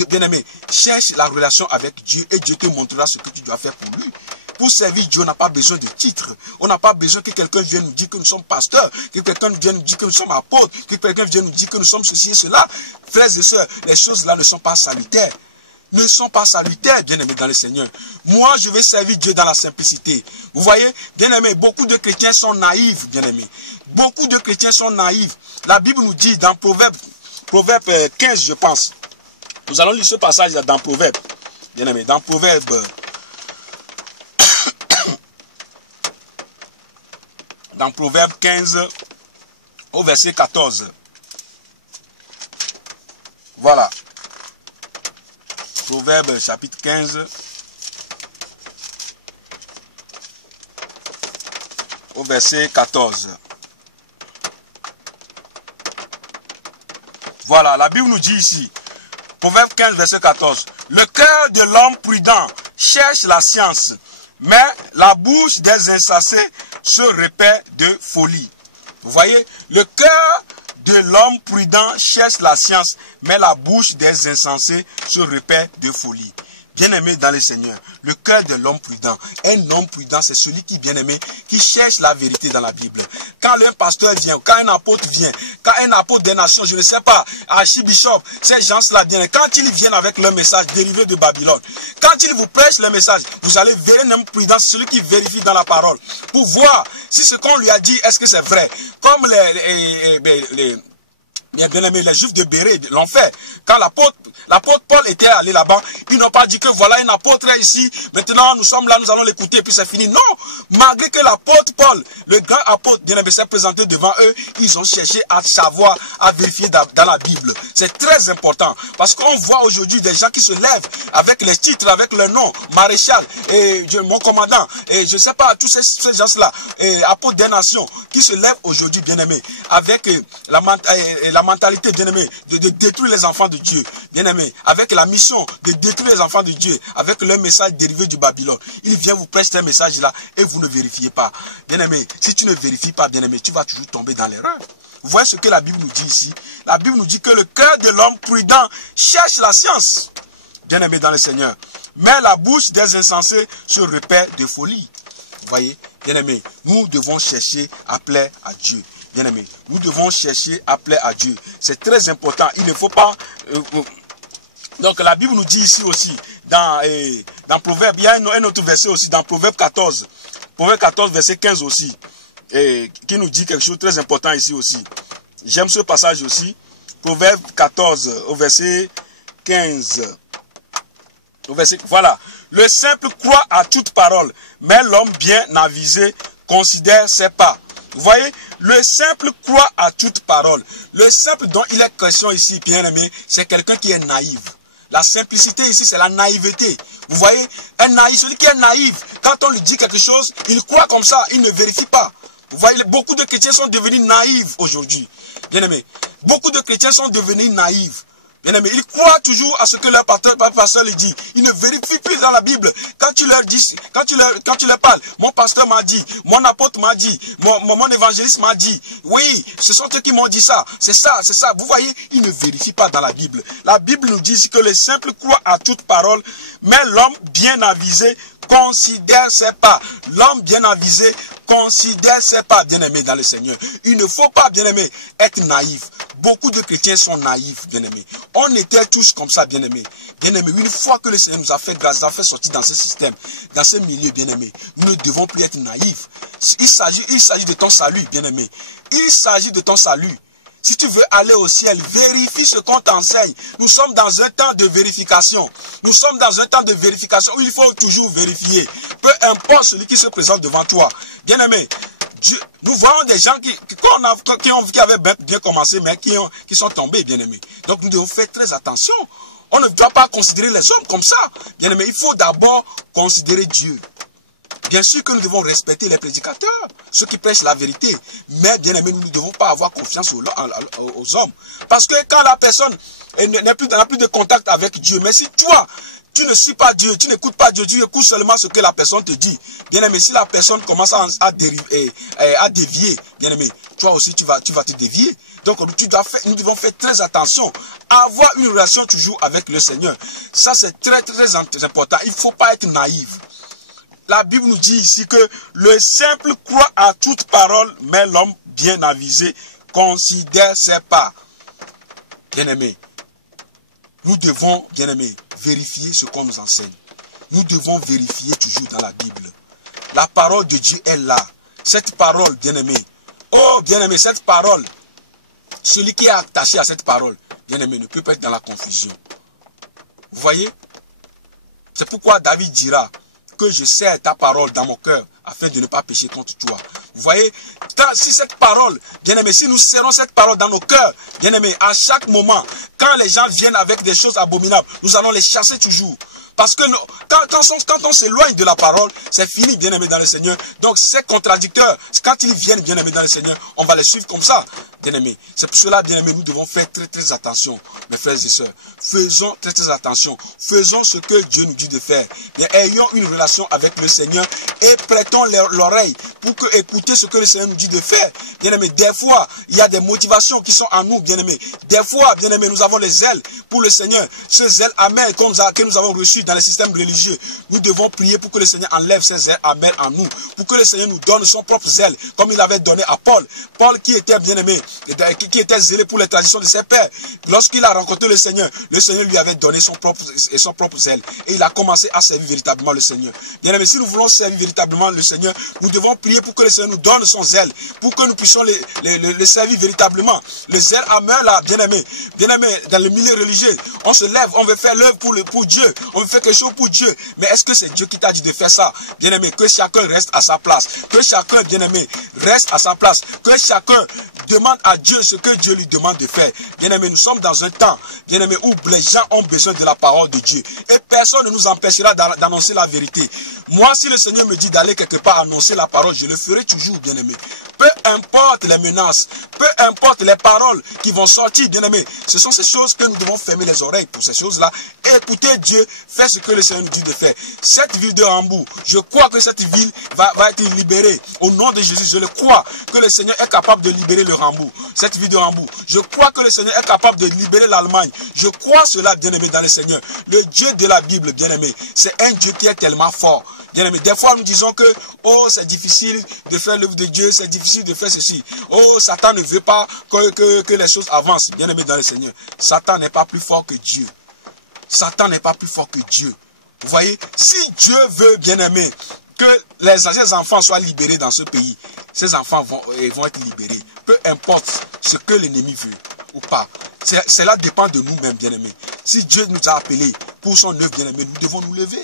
Bien-aimé, cherche la relation avec Dieu et Dieu te montrera ce que tu dois faire pour lui. Pour servir Dieu, on n'a pas besoin de titres. On n'a pas besoin que quelqu'un vienne nous dire que nous sommes pasteurs, que quelqu'un vienne nous dire que nous sommes apôtres, que quelqu'un vienne nous dire que nous sommes ceci et cela. Frères et sœurs, les choses là ne sont pas salutaires. ne sont pas salutaires, bien-aimés dans le Seigneur. Moi, je vais servir Dieu dans la simplicité. Vous voyez, bien-aimés, beaucoup de chrétiens sont naïfs, bien-aimés. Beaucoup de chrétiens sont naïfs. La Bible nous dit dans Proverbe 15, je pense. Nous allons lire ce passage dans Proverbe. Bien-aimés, dans Proverbe... dans Proverbe 15, au verset 14. Voilà. Proverbe chapitre 15. Au verset 14. Voilà, la Bible nous dit ici, Proverbe 15, verset 14. Le cœur de l'homme prudent cherche la science, mais la bouche des insensés se répand de folie. Vous voyez, le cœur de l'homme prudent cherche la science, mais la bouche des insensés se répand de folie. Bien-aimé dans le Seigneur, le cœur de l'homme prudent. Un homme prudent, c'est celui qui, bien-aimé, qui cherche la vérité dans la Bible. Quand un pasteur vient, quand un apôtre vient, quand un apôtre des nations, je ne sais pas, archibishop, ces gens-là viennent, quand ils viennent avec leur message dérivé de Babylone, quand ils vous prêchent le message, vous allez voir un homme prudent, c'est celui qui vérifie dans la parole, pour voir si ce qu'on lui a dit, est-ce que c'est vrai. Comme bien-aimés, les Juifs de Bérée l'ont fait. Quand l'apôtre Paul était allé là-bas, ils n'ont pas dit que voilà un apôtre ici, maintenant nous sommes là, nous allons l'écouter et puis c'est fini. Non, malgré que l'apôtre Paul, le grand apôtre, bien-aimé, s'est présenté devant eux, ils ont cherché à savoir, à vérifier dans la Bible. C'est très important, parce qu'on voit aujourd'hui des gens qui se lèvent avec les titres, avec le nom, maréchal, et mon commandant, et je ne sais pas, tous ces gens-là, apôtres des nations, qui se lèvent aujourd'hui, bien-aimé, avec la mentalité, bien-aimé, de détruire les enfants de Dieu, bien-aimé, avec la mission de détruire les enfants de Dieu, avec le message dérivé du Babylone. Il vient vous prêcher un message là et vous ne vérifiez pas. Bien-aimé, si tu ne vérifies pas, bien-aimé, tu vas toujours tomber dans l'erreur. Vous voyez ce que la Bible nous dit ici? La Bible nous dit que le cœur de l'homme prudent cherche la science, bien-aimé dans le Seigneur, mais la bouche des insensés se répand de folie. Vous voyez, bien-aimé, nous devons chercher à plaire à Dieu. Bien-aimés, nous devons chercher à plaire à Dieu. C'est très important. Il ne faut pas... Donc la Bible nous dit ici aussi, dans Proverbe, il y a un autre verset aussi, dans Proverbe 14. Proverbe 14, verset 15 aussi, qui nous dit quelque chose de très important ici aussi. J'aime ce passage aussi. Proverbe 14, au verset 15. Voilà. Le simple croit à toute parole, mais l'homme bien avisé considère ses pas. Vous voyez, le simple croit à toute parole. Le simple dont il est question ici, bien aimé, c'est quelqu'un qui est naïf. La simplicité ici, c'est la naïveté. Vous voyez, un naïf, celui qui est naïf, quand on lui dit quelque chose, il croit comme ça, il ne vérifie pas. Vous voyez, beaucoup de chrétiens sont devenus naïfs aujourd'hui. Bien aimé, beaucoup de chrétiens sont devenus naïfs. Bien aimé, ils croient toujours à ce que leur pasteur leur dit. Ils ne vérifient plus dans la Bible. Quand tu leur dis, quand tu leur parles, mon pasteur m'a dit, mon apôtre m'a dit, mon évangéliste m'a dit. Oui, ce sont eux qui m'ont dit ça. C'est ça, c'est ça. Vous voyez, ils ne vérifient pas dans la Bible. La Bible nous dit que les simples croient à toute parole, mais l'homme bien avisé considère ses pas. L'homme bien avisé considère ses pas, bien-aimé dans le Seigneur. Il ne faut pas, bien-aimé, être naïf. Beaucoup de chrétiens sont naïfs, bien-aimés. On était tous comme ça, bien-aimés. Bien-aimés, une fois que le Seigneur nous a fait grâce, nous a fait sortir dans ce système, dans ce milieu, bien-aimés, nous ne devons plus être naïfs. Il s'agit de ton salut, bien-aimé. Il s'agit de ton salut. Si tu veux aller au ciel, vérifie ce qu'on t'enseigne. Nous sommes dans un temps de vérification. Nous sommes dans un temps de vérification où il faut toujours vérifier. Peu importe celui qui se présente devant toi. Bien-aimé, nous voyons des gens qui avaient bien commencé, mais qui sont tombés, bien-aimés. Donc nous devons faire très attention. On ne doit pas considérer les hommes comme ça. Bien-aimé, il faut d'abord considérer Dieu. Bien sûr que nous devons respecter les prédicateurs, ceux qui prêchent la vérité. Mais bien aimé, nous ne devons pas avoir confiance aux hommes. Parce que quand la personne n'a plus de contact avec Dieu, mais si toi, tu ne suis pas Dieu, tu n'écoutes pas Dieu, tu écoutes seulement ce que la personne te dit. Bien aimé, si la personne commence à dévier, bien aimé, toi aussi tu vas te dévier. Donc nous devons faire très attention, avoir une relation toujours avec le Seigneur. Ça c'est très très important. Il ne faut pas être naïf. La Bible nous dit ici que le simple croit à toute parole, mais l'homme bien avisé considère ses pas. Bien-aimé, nous devons, bien-aimés, vérifier ce qu'on nous enseigne. Nous devons vérifier toujours dans la Bible. La parole de Dieu est là. Cette parole, bien-aimé, oh, bien-aimé, cette parole, celui qui est attaché à cette parole, bien-aimé, ne peut pas être dans la confusion. Vous voyez? C'est pourquoi David dira que je serre ta parole dans mon cœur afin de ne pas pécher contre toi. Vous voyez? Si cette parole, bien-aimé, si nous serrons cette parole dans nos cœurs, bien-aimé, à chaque moment, quand les gens viennent avec des choses abominables, nous allons les chasser toujours. Parce que quand on s'éloigne de la parole, c'est fini, bien-aimé dans le Seigneur. Donc ces contradicteurs, quand ils viennent, bien-aimé dans le Seigneur, on va les suivre comme ça, bien-aimé. C'est pour cela, bien-aimé, nous devons faire très très attention, mes frères et sœurs. Faisons très très attention. Faisons ce que Dieu nous dit de faire. Bien, ayons une relation avec le Seigneur et prêtons l'oreille pour écouter ce que le Seigneur nous dit de faire. Bien-aimé, des fois, il y a des motivations qui sont en nous, bien-aimé. Des fois, bien-aimé, nous avons les ailes pour le Seigneur. Ce zèle amer que nous avons reçu dans les systèmes religieux. Nous devons prier pour que le Seigneur enlève ces ailes amères en nous. Pour que le Seigneur nous donne son propre zèle, comme il avait donné à Paul. Paul qui était bien-aimé, qui était zélé pour les traditions de ses pères. Lorsqu'il a rencontré le Seigneur lui avait donné son propre zèle. Et il a commencé à servir véritablement le Seigneur. Bien-aimé, si nous voulons servir véritablement le Seigneur, nous devons prier pour que le Seigneur nous donne son zèle. Pour que nous puissions le servir véritablement. Le zèle amer là, bien-aimé, dans le milieu religieux, on se lève, on veut faire l'œuvre pour Dieu. On veut faire quelque chose pour Dieu. Mais est-ce que c'est Dieu qui t'a dit de faire ça? Bien-aimé, que chacun reste à sa place. Que chacun, bien-aimé, reste à sa place. Que chacun demande à Dieu ce que Dieu lui demande de faire. Bien-aimé, nous sommes dans un temps, bien-aimé, où les gens ont besoin de la parole de Dieu. Et personne ne nous empêchera d'annoncer la vérité. Moi, si le Seigneur me dit d'aller quelque part annoncer la parole, je le ferai toujours, bien-aimé. Peu importe les menaces, peu importe les paroles qui vont sortir, bien-aimé. Ce sont ces choses que nous devons fermer les oreilles pour ces choses-là. Écoutez Dieu, faire ce que le Seigneur nous dit de faire. Cette ville de Hambourg, je crois que cette ville va être libérée. Au nom de Jésus, je le crois que le Seigneur est capable de libérer le Hambourg. Cette ville de Hambourg, je crois que le Seigneur est capable de libérer l'Allemagne. Je crois cela, bien-aimé, dans le Seigneur. Le Dieu de la Bible, bien-aimé, c'est un Dieu qui est tellement fort. Bien-aimé, des fois nous disons que, oh, c'est difficile de faire l'œuvre de Dieu, c'est difficile de faire ceci. Oh, Satan ne veut pas que les choses avancent. Bien-aimé dans le Seigneur, Satan n'est pas plus fort que Dieu. Satan n'est pas plus fort que Dieu. Vous voyez, si Dieu veut, bien-aimé, que ces enfants soient libérés dans ce pays, ces enfants vont être libérés. Peu importe ce que l'ennemi veut ou pas. Cela dépend de nous-mêmes, bien-aimés. Si Dieu nous a appelés pour son œuvre, bien-aimé, nous devons nous lever.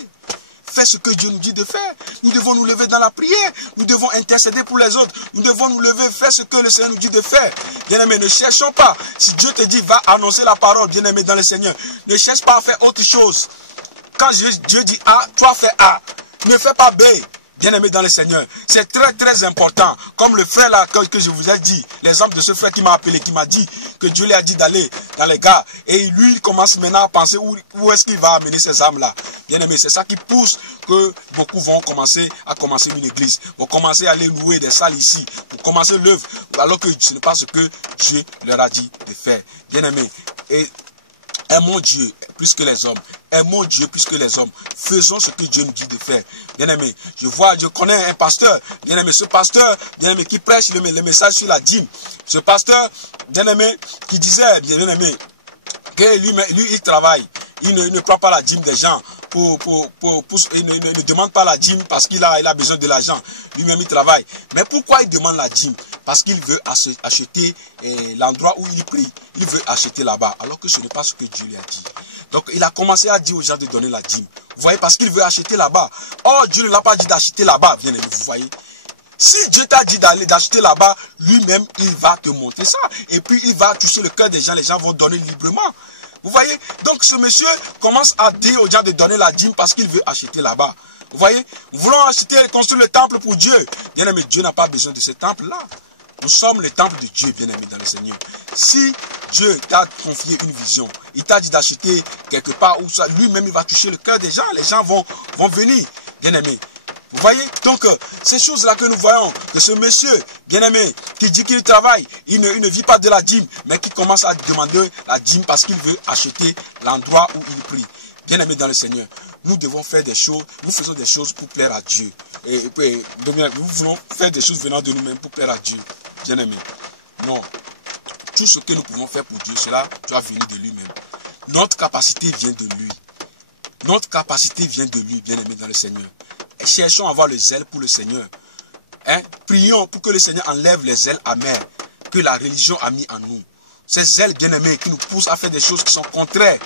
Faire ce que Dieu nous dit de faire. Nous devons nous lever dans la prière. Nous devons intercéder pour les autres. Nous devons nous lever, faire ce que le Seigneur nous dit de faire. Bien-aimé, ne cherchons pas. Si Dieu te dit, va annoncer la parole, bien-aimé, dans le Seigneur, ne cherche pas à faire autre chose. Quand Dieu dit A, toi fais A. Ne fais pas B. Bien-aimé dans le Seigneur, c'est très très important. Comme le frère là que je vous ai dit, l'exemple de ce frère qui m'a appelé, qui m'a dit que Dieu lui a dit d'aller dans les gars. Et lui, il commence maintenant à penser où est-ce qu'il va amener ces âmes là. Bien-aimé, c'est ça qui pousse que beaucoup vont commencer une église. Vont commencer à aller louer des salles ici. Pour commencer l'œuvre. Alors que ce n'est pas ce que Dieu leur a dit de faire. Bien-aimé, et aimons Dieu plus que les hommes. Aimons Dieu plus que les hommes. Faisons ce que Dieu nous dit de faire. Bien-aimé, je connais un pasteur. Bien-aimé, ce pasteur, bien-aimé, qui prêche le message sur la dîme. Ce pasteur, bien-aimé, qui disait, bien-aimé, que lui, il travaille. Il ne prend pas la dîme des gens. Il ne demande pas la dîme parce qu'il a besoin de l'argent. Lui-même, il travaille. Mais pourquoi il demande la dîme? Parce qu'il veut acheter l'endroit où il prie. Il veut acheter là-bas. Alors que ce n'est pas ce que Dieu lui a dit. Donc, il a commencé à dire aux gens de donner la dîme. Vous voyez, parce qu'il veut acheter là-bas. Oh, Dieu ne l'a pas dit d'acheter là-bas. Bien aimé, vous voyez. Si Dieu t'a dit d'acheter là-bas, lui-même, il va te montrer ça. Et puis, il va toucher le cœur des gens. Les gens vont donner librement. Vous voyez? Donc, ce monsieur commence à dire aux gens de donner la dîme parce qu'il veut acheter là-bas. Vous voyez? Nous voulons acheter et construire le temple pour Dieu. Bien aimé, Dieu n'a pas besoin de ce temple-là. Nous sommes le temple de Dieu, bien aimé, dans le Seigneur. Si Dieu t'a confié une vision, il t'a dit d'acheter quelque part où ça, lui-même, il va toucher le cœur des gens. Les gens vont venir, bien aimé. Vous voyez? Donc, ces choses-là que nous voyons, que ce monsieur, bien-aimé, qui dit qu'il travaille, il ne vit pas de la dîme, mais qui commence à demander la dîme parce qu'il veut acheter l'endroit où il prie. Bien-aimé dans le Seigneur, nous devons faire des choses, nous faisons des choses pour plaire à Dieu. Et nous voulons faire des choses venant de nous-mêmes pour plaire à Dieu. Bien-aimé, non. Tout ce que nous pouvons faire pour Dieu, cela doit venir de lui-même. Notre capacité vient de lui. Notre capacité vient de lui, bien-aimé dans le Seigneur. Et cherchons à avoir le zèle pour le Seigneur. Hein? Prions pour que le Seigneur enlève les zèles amers que la religion a mis en nous. Ces zèles, bien-aimés, qui nous poussent à faire des choses qui sont contraires,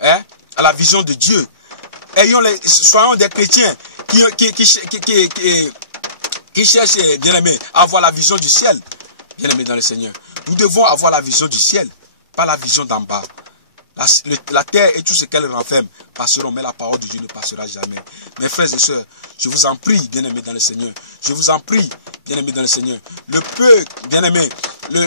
hein, à la vision de Dieu. Soyons des chrétiens qui cherchent, bien-aimés, à avoir la vision du ciel. Bien-aimés dans le Seigneur. Nous devons avoir la vision du ciel, pas la vision d'en bas. La terre et tout ce qu'elle renferme passeront, mais la parole de Dieu ne passera jamais. Mes frères et sœurs, je vous en prie, bien-aimés dans le Seigneur. Je vous en prie, bien-aimés dans le Seigneur. Le peu, bien-aimés,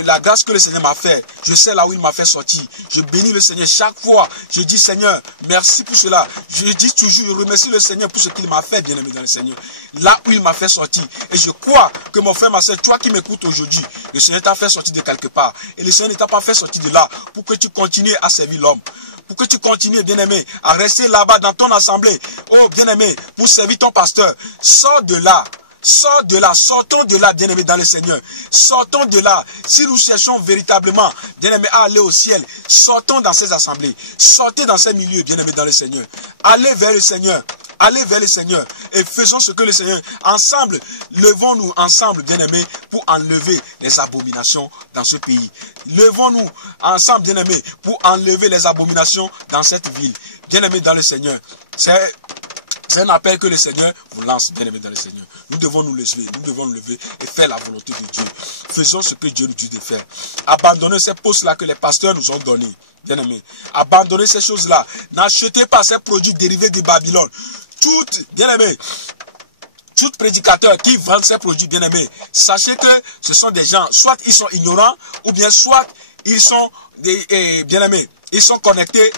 la grâce que le Seigneur m'a fait, je sais là où il m'a fait sortir. Je bénis le Seigneur chaque fois. Je dis, Seigneur, merci pour cela. Je dis toujours, je remercie le Seigneur pour ce qu'il m'a fait, bien-aimé dans le Seigneur. Là où il m'a fait sortir. Et je crois que mon frère, ma soeur, toi qui m'écoutes aujourd'hui, le Seigneur t'a fait sortir de quelque part. Et le Seigneur ne t'a pas fait sortir de là pour que tu continues à servir l'homme. Pour que tu continues, bien-aimé, à rester là-bas dans ton assemblée. Oh, bien-aimé, pour servir ton pasteur. Sors de là. Sors de là, sortons de là, bien-aimés dans le Seigneur. Sortons de là. Si nous cherchons véritablement, bien-aimés, à aller au ciel, sortons dans ces assemblées. Sortez dans ces milieux, bien-aimés dans le Seigneur. Allez vers le Seigneur. Allez vers le Seigneur et faisons ce que le Seigneur... Ensemble, levons-nous ensemble, bien-aimés, pour enlever les abominations dans ce pays. Levons-nous ensemble, bien-aimés, pour enlever les abominations dans cette ville. Bien-aimés dans le Seigneur, c'est un appel que le Seigneur vous lance, bien-aimés dans le Seigneur. Nous devons nous lever et faire la volonté de Dieu. Faisons ce que Dieu nous dit de faire. Abandonnez ces postes-là que les pasteurs nous ont donnés. Bien-aimés, abandonnez ces choses-là. N'achetez pas ces produits dérivés de Babylone. Bien-aimés, tout prédicateur qui vend ces produits, bien-aimés, sachez que ce sont des gens, soit ils sont ignorants, ou bien soit ils sont, bien-aimés, ils sont connectés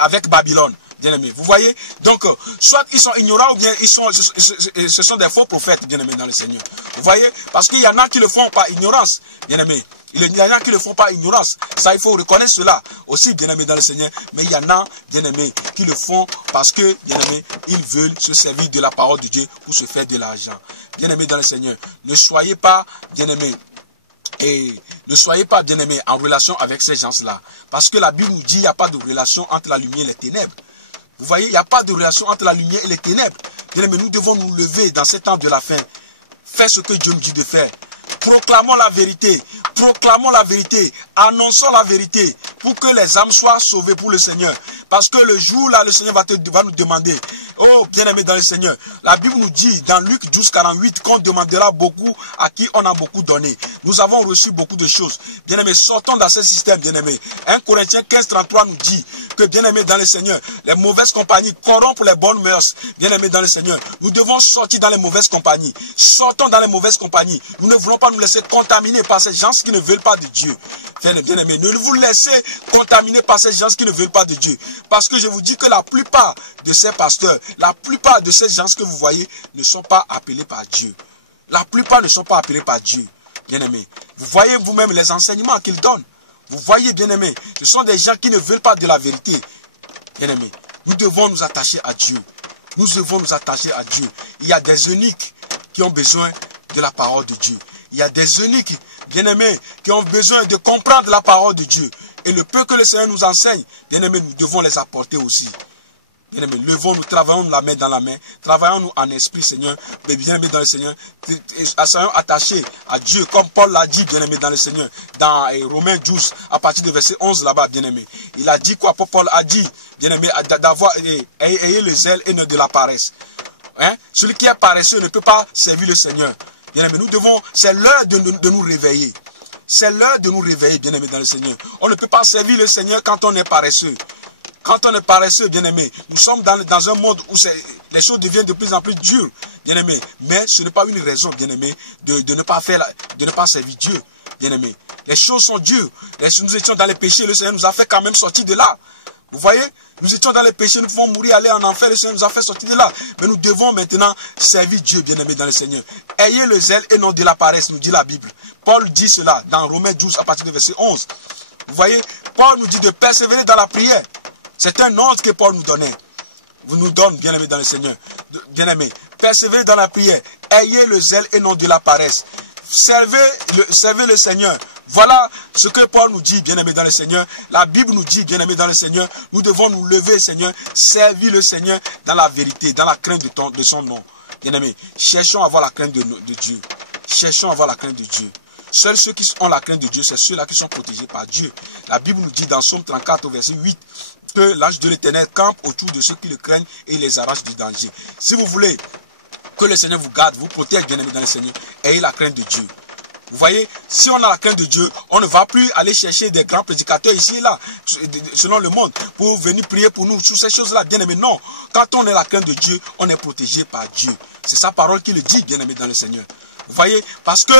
avec Babylone. Bien-aimés, vous voyez? Donc, soit ils sont ignorants ou bien ce sont des faux prophètes, bien-aimés dans le Seigneur. Vous voyez? Parce qu'il y en a qui le font par ignorance, bien-aimés. Il y en a qui le font par ignorance. Ça, il faut reconnaître cela aussi, bien-aimés dans le Seigneur. Mais il y en a, bien-aimés, qui le font parce que, bien-aimés, ils veulent se servir de la parole de Dieu pour se faire de l'argent. Bien-aimés dans le Seigneur, ne soyez pas, bien-aimés, et ne soyez pas, bien-aimés, en relation avec ces gens-là. Parce que la Bible nous dit qu'il n'y a pas de relation entre la lumière et les ténèbres. Vous voyez, il n'y a pas de relation entre la lumière et les ténèbres. Bien-aimés, nous devons nous lever dans ces temps de la fin. Faire ce que Dieu nous dit de faire. Proclamons la vérité. Proclamons la vérité. Annonçons la vérité. Pour que les âmes soient sauvées pour le Seigneur. Parce que le jour là, le Seigneur va nous demander. Oh, bien-aimé dans le Seigneur. La Bible nous dit dans Luc 12, 48 qu'on demandera beaucoup à qui on a beaucoup donné. Nous avons reçu beaucoup de choses. Bien-aimé, sortons dans ce système, bien-aimé. 1 Corinthiens 15, 33 nous dit que, bien-aimé dans le Seigneur, les mauvaises compagnies corrompent les bonnes mœurs. Bien-aimé dans le Seigneur, nous devons sortir dans les mauvaises compagnies. Sortons dans les mauvaises compagnies. Nous ne voulons pas nous laisser contaminer par ces gens qui ne veulent pas de Dieu. Bien-aimé, ne vous laissez contaminer par ces gens qui ne veulent pas de Dieu. Parce que je vous dis que la plupart de ces pasteurs, la plupart de ces gens que vous voyez ne sont pas appelés par Dieu. La plupart ne sont pas appelés par Dieu. Bien-aimé, vous voyez vous-même les enseignements qu'ils donnent. Vous voyez, bien-aimé, ce sont des gens qui ne veulent pas de la vérité. Bien-aimé, nous devons nous attacher à Dieu. Nous devons nous attacher à Dieu. Il y a des eunuques qui ont besoin de la parole de Dieu. Il y a des eunuques, bien-aimés, qui ont besoin de comprendre la parole de Dieu. Et le peu que le Seigneur nous enseigne, bien-aimés, nous devons les apporter aussi. Bien-aimés, levons-nous, travaillons-nous la main dans la main, travaillons-nous en esprit, Seigneur, mais bien-aimés dans le Seigneur, soyons attachés à Dieu, comme Paul l'a dit, bien-aimés dans le Seigneur, dans Romains 12, à partir du verset 11 là-bas, bien-aimés. Il a dit quoi? Paul a dit, bien-aimés, d'avoir, ayez le zèle et ne de la paresse. Hein? Celui qui est paresseux ne peut pas servir le Seigneur. Bien-aimés, nous devons, c'est l'heure de nous réveiller. C'est l'heure de nous réveiller, bien-aimés dans le Seigneur. On ne peut pas servir le Seigneur quand on est paresseux. Quand on est paresseux, bien-aimé, nous sommes dans un monde où les choses deviennent de plus en plus dures, bien-aimé. Mais ce n'est pas une raison, bien-aimé, de ne pas servir Dieu, bien-aimé. Les choses sont dures. Nous étions dans les péchés, le Seigneur nous a fait quand même sortir de là. Vous voyez, nous étions dans les péchés, nous pouvons mourir, aller en enfer, le Seigneur nous a fait sortir de là. Mais nous devons maintenant servir Dieu, bien-aimé dans le Seigneur. Ayez le zèle et non de la paresse, nous dit la Bible. Paul dit cela dans Romains 12 à partir du verset 11. Vous voyez, Paul nous dit de persévérer dans la prière. C'est un ordre que Paul nous donnait. Vous nous donne, bien-aimé dans le Seigneur. Bien-aimé, persévérez dans la prière. Ayez le zèle et non de la paresse. Servez le Seigneur Voilà ce que Paul nous dit, bien-aimés dans le Seigneur. La Bible nous dit, bien-aimés dans le Seigneur, nous devons nous lever, Seigneur, servir le Seigneur dans la vérité, dans la crainte de son nom. Bien-aimés, cherchons à avoir la crainte de Dieu. Cherchons à avoir la crainte de Dieu. Seuls ceux qui ont la crainte de Dieu, c'est ceux-là qui sont protégés par Dieu. La Bible nous dit dans Psaume 34, verset 8, que l'ange de l'Éternel campe autour de ceux qui le craignent et les arrache du danger. Si vous voulez que le Seigneur vous garde, vous protège, bien-aimés dans le Seigneur, ayez la crainte de Dieu. Vous voyez, si on a la crainte de Dieu, on ne va plus aller chercher des grands prédicateurs ici et là, selon le monde, pour venir prier pour nous, sur ces choses-là, bien-aimés. Non, quand on a la crainte de Dieu, on est protégé par Dieu. C'est sa parole qui le dit, bien-aimés dans le Seigneur. Vous voyez, parce que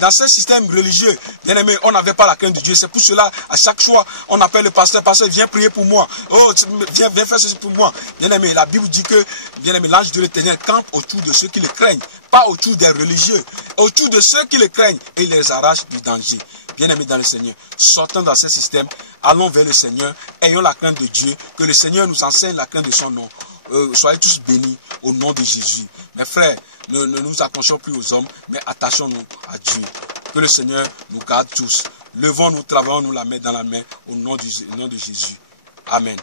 dans ce système religieux, bien aimé, on n'avait pas la crainte de Dieu. C'est pour cela, à chaque fois, on appelle le pasteur, viens prier pour moi. Oh, viens faire ceci pour moi. Bien aimé, la Bible dit que, bien aimé, l'ange de l'Éternel campe autour de ceux qui le craignent, pas autour des religieux, autour de ceux qui le craignent et les arrache du danger. Bien aimé dans le Seigneur, sortons dans ce système, allons vers le Seigneur, ayons la crainte de Dieu, que le Seigneur nous enseigne la crainte de son nom. Soyez tous bénis au nom de Jésus. Mes frères, ne nous accrochons plus aux hommes, mais attachons-nous à Dieu. Que le Seigneur nous garde tous. Levons-nous, travaillons-nous la main dans la main au nom de Jésus. Amen.